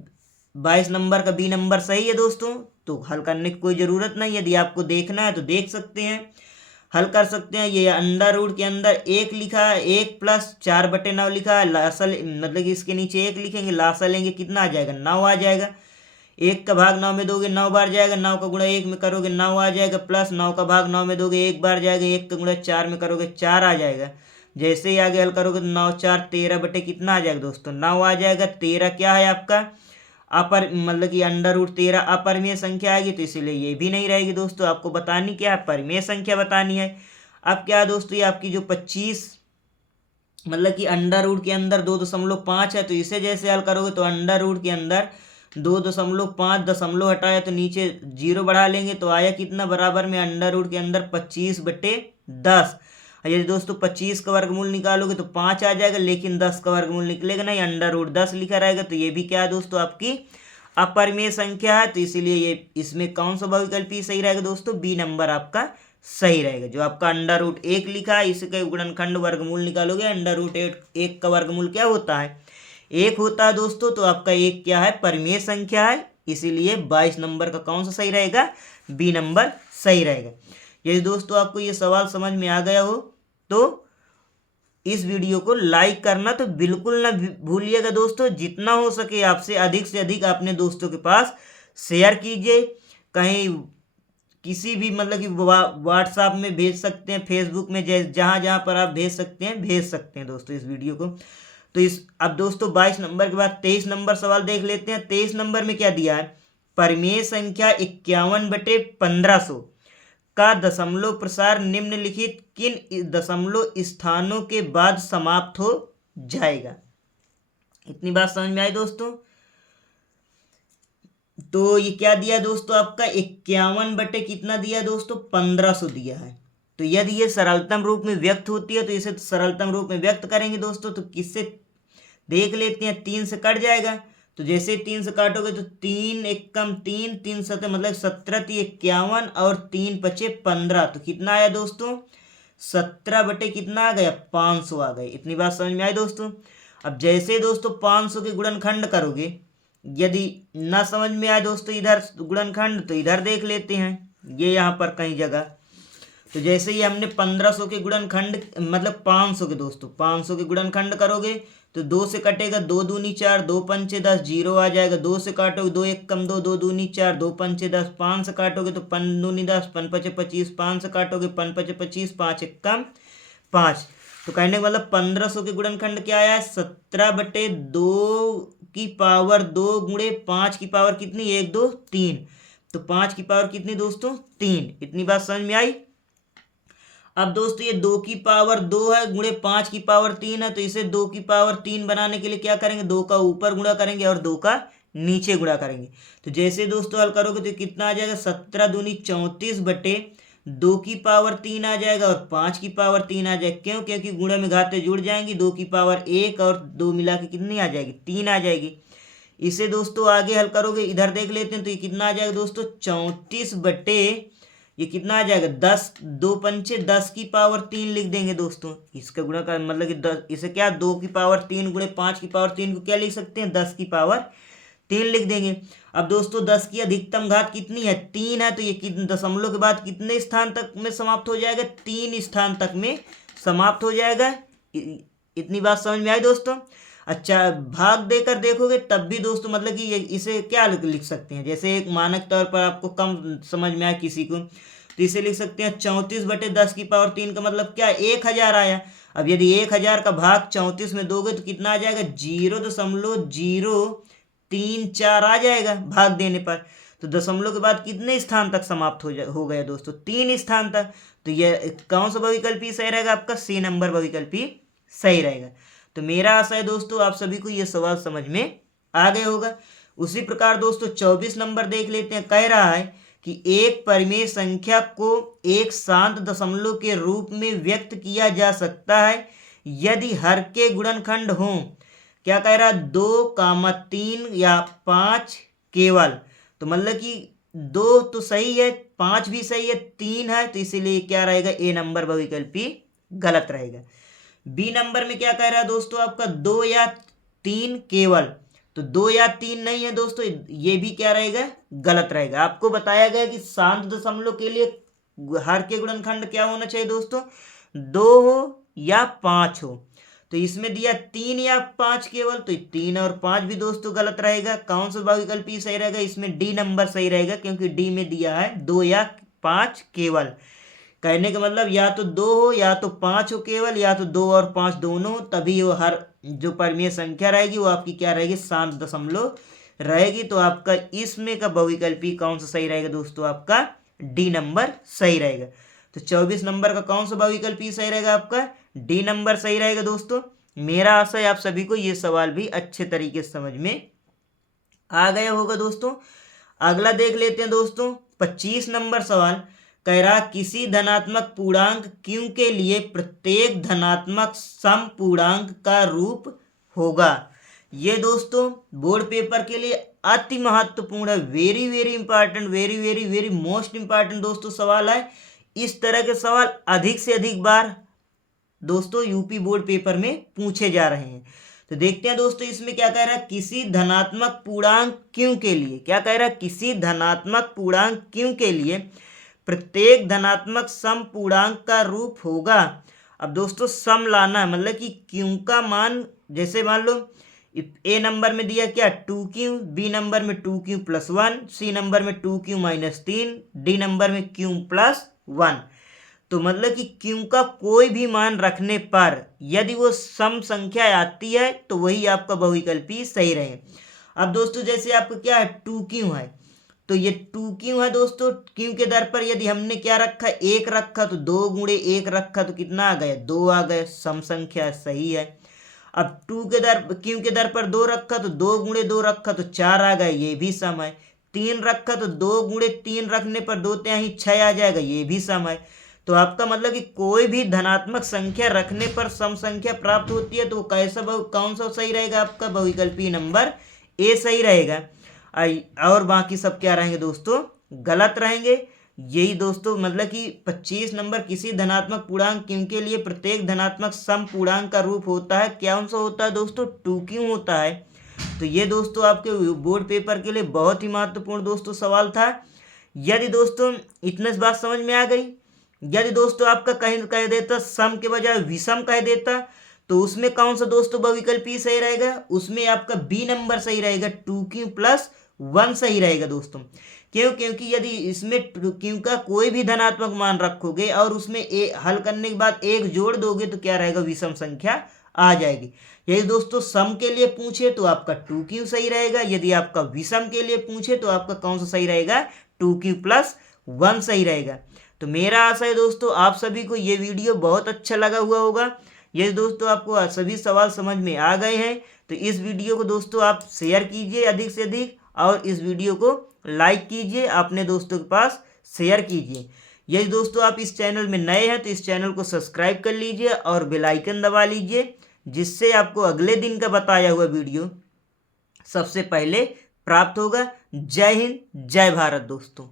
22 नंबर का बी नंबर सही है दोस्तों, तो हल करने की कोई ज़रूरत नहीं। यदि आपको देखना है तो देख सकते हैं, हल कर सकते हैं। ये √ के अंदर 1 लिखा है, 1 प्लस 4/9 लिखा है, लासा मतलब कि इसके नीचे 1 लिखेंगे, लासा लेंगे कितना आ जाएगा 9 आ जाएगा। 1 का भाग 9 में दोगे 9 बार जाएगा, 9 का गुणा 1 में करोगे 9 आ जाएगा, प्लस 9 का भाग 9 में दोगे 1 बार जाएगा, 1 का गुणा 4 में करोगे 4 आ जाएगा। जैसे ही आगे हल करोगे तो 9 4 13 बटे कितना आ जाएगा दोस्तों 9 आ जाएगा। 13 क्या है आपका अपर मतलब कि √13 अपरिमेय संख्या आएगी, तो इसीलिए ये भी नहीं रहेगी दोस्तों। आपको बतानी क्या है परिमेय संख्या बतानी है। अब क्या है दोस्तों ये आपकी जो 25 मतलब कि √ के अंदर 2.5 है, तो इसे जैसे हल करोगे तो √ के अंदर 2.5 दशमलव हटाया तो नीचे 0 बढ़ा लेंगे तो आया कितना बराबर में √ के अंदर 25/10। यदि दोस्तों 25 का वर्गमूल निकालोगे तो 5 आ जाएगा, लेकिन 10 का वर्गमूल निकलेगा नहीं, √10 लिखा रहेगा। तो ये भी क्या है दोस्तों आपकी अपरिमेय संख्या है, तो इसीलिए ये इसमें कौन सा बहुविकल्पी सही रहेगा दोस्तों बी नंबर आपका सही रहेगा। जो आपका √1 लिखा है इसके गुणनखंड वर्गमूल निकालोगे, √1 का वर्गमूल क्या होता है 1 होता है दोस्तों। तो आपका 1 क्या है परिमेय संख्या है, इसीलिए 22 नंबर का कौन सा सही रहेगा बी नंबर सही रहेगा। यदि दोस्तों आपको ये सवाल समझ में आ गया हो तो इस वीडियो को लाइक करना तो बिल्कुल ना भूलिएगा दोस्तों। जितना हो सके आपसे अधिक से अधिक अपने दोस्तों के पास शेयर कीजिए। कहीं किसी भी मतलब कि व्हाट्सएप में भेज सकते हैं, फेसबुक में जहाँ जहाँ पर आप भेज सकते हैं दोस्तों इस वीडियो को। तो अब दोस्तों 22 नंबर के बाद 23 नंबर सवाल देख लेते हैं। 23 नंबर में क्या दिया है परिमेय संख्या 51/1500 का दशमलव प्रसार निम्नलिखित किन दशमलव स्थानों के बाद समाप्त हो जाएगा। इतनी बात समझ में आई दोस्तों। तो ये क्या दिया दोस्तों आपका 51 बटे कितना दिया दोस्तों 1500 दिया है। तो यदि ये सरलतम रूप में व्यक्त होती है तो इसे सरलतम रूप में व्यक्त करेंगे दोस्तों। तो किससे देख लेते हैं 3 से कट जाएगा। तो जैसे 3 से काटोगे तो 3 एकम 3 3 7 मतलब 17 × 51 और 3 × 15 तो कितना आया दोस्तों 17 बटे कितना आ गया 500 आ गए। इतनी बात समझ में आई दोस्तों। अब जैसे दोस्तों 500 के गुणनखंड करोगे, यदि ना समझ में आए दोस्तों इधर गुणनखंड तो इधर देख लेते हैं, ये यहाँ पर कहीं जगह। तो जैसे ही हमने 1500 के गुणनखंड मतलब 500 के दोस्तों 500 के गुणनखंड करोगे तो 2 से कटेगा 2 दूनी 4 2 पंचे 10 0 आ जाएगा। 2 से काटोगे 2 एकम 2 2 दूनी 4 2 पंचे 10 5 से काटोगे तो 5 दूनी 10 5 पचे 25 5 से काटोगे 5 पचे 25 5 एकम 5। तो कहने का मतलब 1500 के गुणनखंड क्या आया 17/2 की पावर 2 गुणे 5 की पावर कितनी 1 2 3। तो 5 की पावर कितनी दोस्तों 3। इतनी बात समझ में आई। अब दोस्तों ये 2 की पावर 2 है गुणे 5 की पावर 3 है, तो इसे 2 की पावर 3 बनाने के लिए क्या करेंगे, 2 का ऊपर गुणा करेंगे और 2 का नीचे गुणा करेंगे। तो जैसे दोस्तों हल करोगे तो कितना आ जाएगा, 17 दूनी 34 बटे 2 की पावर 3 आ जाएगा और 5 की पावर 3 आ जाएगा। क्यों, क्योंकि गुणा में घातें जुड़ जाएंगी, 2 की पावर 1 और 2 मिला के कितनी आ जाएगी 3 आ जाएगी। इसे दोस्तों आगे हल करोगे, इधर देख लेते हैं, तो ये कितना आ जाएगा दोस्तों 34 बटे ये कितना आ जाएगा 10, 2 पंचे 10 की पावर 3 लिख देंगे दोस्तों। इसका गुणा का मतलब कि 10, इसे क्या 2 की पावर 3 गुणे 5 की पावर 3 को क्या लिख सकते हैं 10 की पावर 3 लिख देंगे। अब दोस्तों 10 की अधिकतम घात कितनी है 3 है, तो ये दशमलव के बाद कितने स्थान तक में समाप्त हो जाएगा 3 स्थान तक में समाप्त हो जाएगा। इतनी बात समझ में आई दोस्तों। अच्छा, भाग देकर देखोगे तब भी दोस्तों मतलब कि इसे क्या लिख सकते हैं, जैसे एक मानक तौर पर आपको कम समझ में आया किसी को, तो इसे लिख सकते हैं 34 बटे 10 की पावर 3 का मतलब क्या 1000 आया। अब यदि 1000 का भाग 34 में दोगे तो कितना आ जाएगा 0.034 आ जाएगा भाग देने पर। तो दशमलव के बाद कितने स्थान तक समाप्त हो गया दोस्तों 3 स्थान तक। तो यह कौन सा बहुविकल्पी सही रहेगा आपका, सी नंबर बहुविकल्पी सही रहेगा। तो मेरा आशा है दोस्तों आप सभी को ये सवाल समझ में आ गया होगा। उसी प्रकार दोस्तों 24 नंबर देख लेते हैं। कह रहा है कि एक परिमेय संख्या को एक शांत दशमलव के रूप में व्यक्त किया जा सकता है यदि हर के गुणनखंड हों। क्या कह रहा है 2, 3 या 5 केवल। तो मतलब कि 2 तो सही है, 5 भी सही है, 3 है, तो इसीलिए क्या रहेगा ए नंबर बहुविकल्पी गलत रहेगा। बी नंबर में क्या कह रहा है दोस्तों आपका 2 या 3 केवल। तो 2 या 3 नहीं है दोस्तों, ये भी क्या रहेगा गलत रहेगा। आपको बताया गया कि शांत दशमलव के लिए हर के गुणनखंड क्या होना चाहिए दोस्तों 2 हो या 5 हो। तो इसमें दिया 3 या 5 केवल, तो 3 और 5 भी दोस्तों गलत रहेगा। कौन सा बहुविकल्पी सही रहेगा, इसमें डी नंबर सही रहेगा, क्योंकि डी में दिया है 2 या 5 केवल। कहने का मतलब या तो 2 हो या तो 5 हो केवल, या तो 2 और 5 दोनों हो, तभी वो हर जो परिमेय संख्या रहेगी वो आपकी क्या रहेगी शांत दशमलव रहेगी। तो आपका इसमें का बहुविकल्पी कौन सा सही रहेगा दोस्तों, आपका डी नंबर सही रहेगा। तो 24 नंबर का कौन सा बहुविकल्पी सही रहेगा, आपका डी नंबर सही रहेगा दोस्तों। मेरा आशा है आप सभी को ये सवाल भी अच्छे तरीके से समझ में आ गया होगा दोस्तों। अगला देख लेते हैं दोस्तों 25 नंबर सवाल। कह रहा किसी धनात्मक पूर्णांक q के लिए प्रत्येक धनात्मक सम पूर्णांक का रूप होगा। ये दोस्तों बोर्ड पेपर के लिए अति महत्वपूर्ण है, very very important, very very very most important दोस्तों सवाल है। इस तरह के सवाल अधिक से अधिक बार दोस्तों यूपी बोर्ड पेपर में पूछे जा रहे हैं। तो देखते हैं दोस्तों इसमें क्या कह रहा है, किसी धनात्मक पूर्णांक q के लिए, क्या कह रहा है, किसी धनात्मक पूर्णांक q के लिए प्रत्येक धनात्मक सम पूर्णांक का रूप होगा। अब दोस्तों सम लाना है, मतलब कि q का मान, जैसे मान लो ए नंबर में दिया क्या 2q, बी नंबर में 2q + 1, सी नंबर में 2q - 3, डी नंबर में q + 1। तो मतलब कि q का कोई भी मान रखने पर यदि वो सम संख्या आती है तो वही आपका बहुविकल्पी सही रहे। अब दोस्तों जैसे आपका क्या है 2q है, तो ये 2q है दोस्तों, q के दर पर यदि हमने क्या रखा 1 रखा, तो 2 × 1 रखा तो कितना आ गया 2 आ गया, सम संख्या सही है। अब q के दर पर 2 रखा तो 2 × 2 रखा तो 4 आ गया, ये भी सम है। 3 रखा तो 2 × 3 रखने पर 2 तिहाई 6 आ जाएगा, ये भी सम है। तो आपका मतलब कि कोई भी धनात्मक संख्या रखने पर सम संख्या प्राप्त होती है, तो कौन सा सही रहेगा, आपका बहुविकल्पी नंबर ए सही रहेगा। और बाकी सब क्या रहेंगे दोस्तों गलत रहेंगे। यही दोस्तों मतलब कि 25 नंबर, किसी धनात्मक पूर्णांक q के लिए प्रत्येक धनात्मक सम पूर्णांक का रूप होता है, कौन सा होता है दोस्तों 2q होता है। तो ये दोस्तों आपके बोर्ड पेपर के लिए बहुत ही महत्वपूर्ण दोस्तों सवाल था। यदि दोस्तों इतने बात समझ में आ गई, यदि दोस्तों आपका कहीं कह देता सम के बजाय विषम कह देता, तो उसमें कौन सा दोस्तों बहुविकल्पी सही रहेगा, उसमें आपका बी नंबर सही रहेगा, 2q + 1 सही रहेगा दोस्तों। क्यों, क्योंकि यदि इसमें q का कोई भी धनात्मक मान रखोगे और उसमें हल करने के बाद 1 जोड़ दोगे तो क्या रहेगा विषम संख्या आ जाएगी। यदि दोस्तों सम के लिए पूछे तो आपका 2q सही रहेगा, यदि आपका विषम के लिए पूछे तो आपका कौन सा सही रहेगा 2q+1 सही रहेगा। तो मेरा आशा है दोस्तों आप सभी को ये वीडियो बहुत अच्छा लगा हुआ होगा। यदि दोस्तों आपको सभी सवाल समझ में आ गए हैं तो इस वीडियो को दोस्तों आप शेयर कीजिए अधिक से अधिक, और इस वीडियो को लाइक कीजिए, अपने दोस्तों के पास शेयर कीजिए। यदि दोस्तों आप इस चैनल में नए हैं तो इस चैनल को सब्सक्राइब कर लीजिए और बेल आइकन दबा लीजिए, जिससे आपको अगले दिन का बताया हुआ वीडियो सबसे पहले प्राप्त होगा। जय हिंद, जय भारत दोस्तों।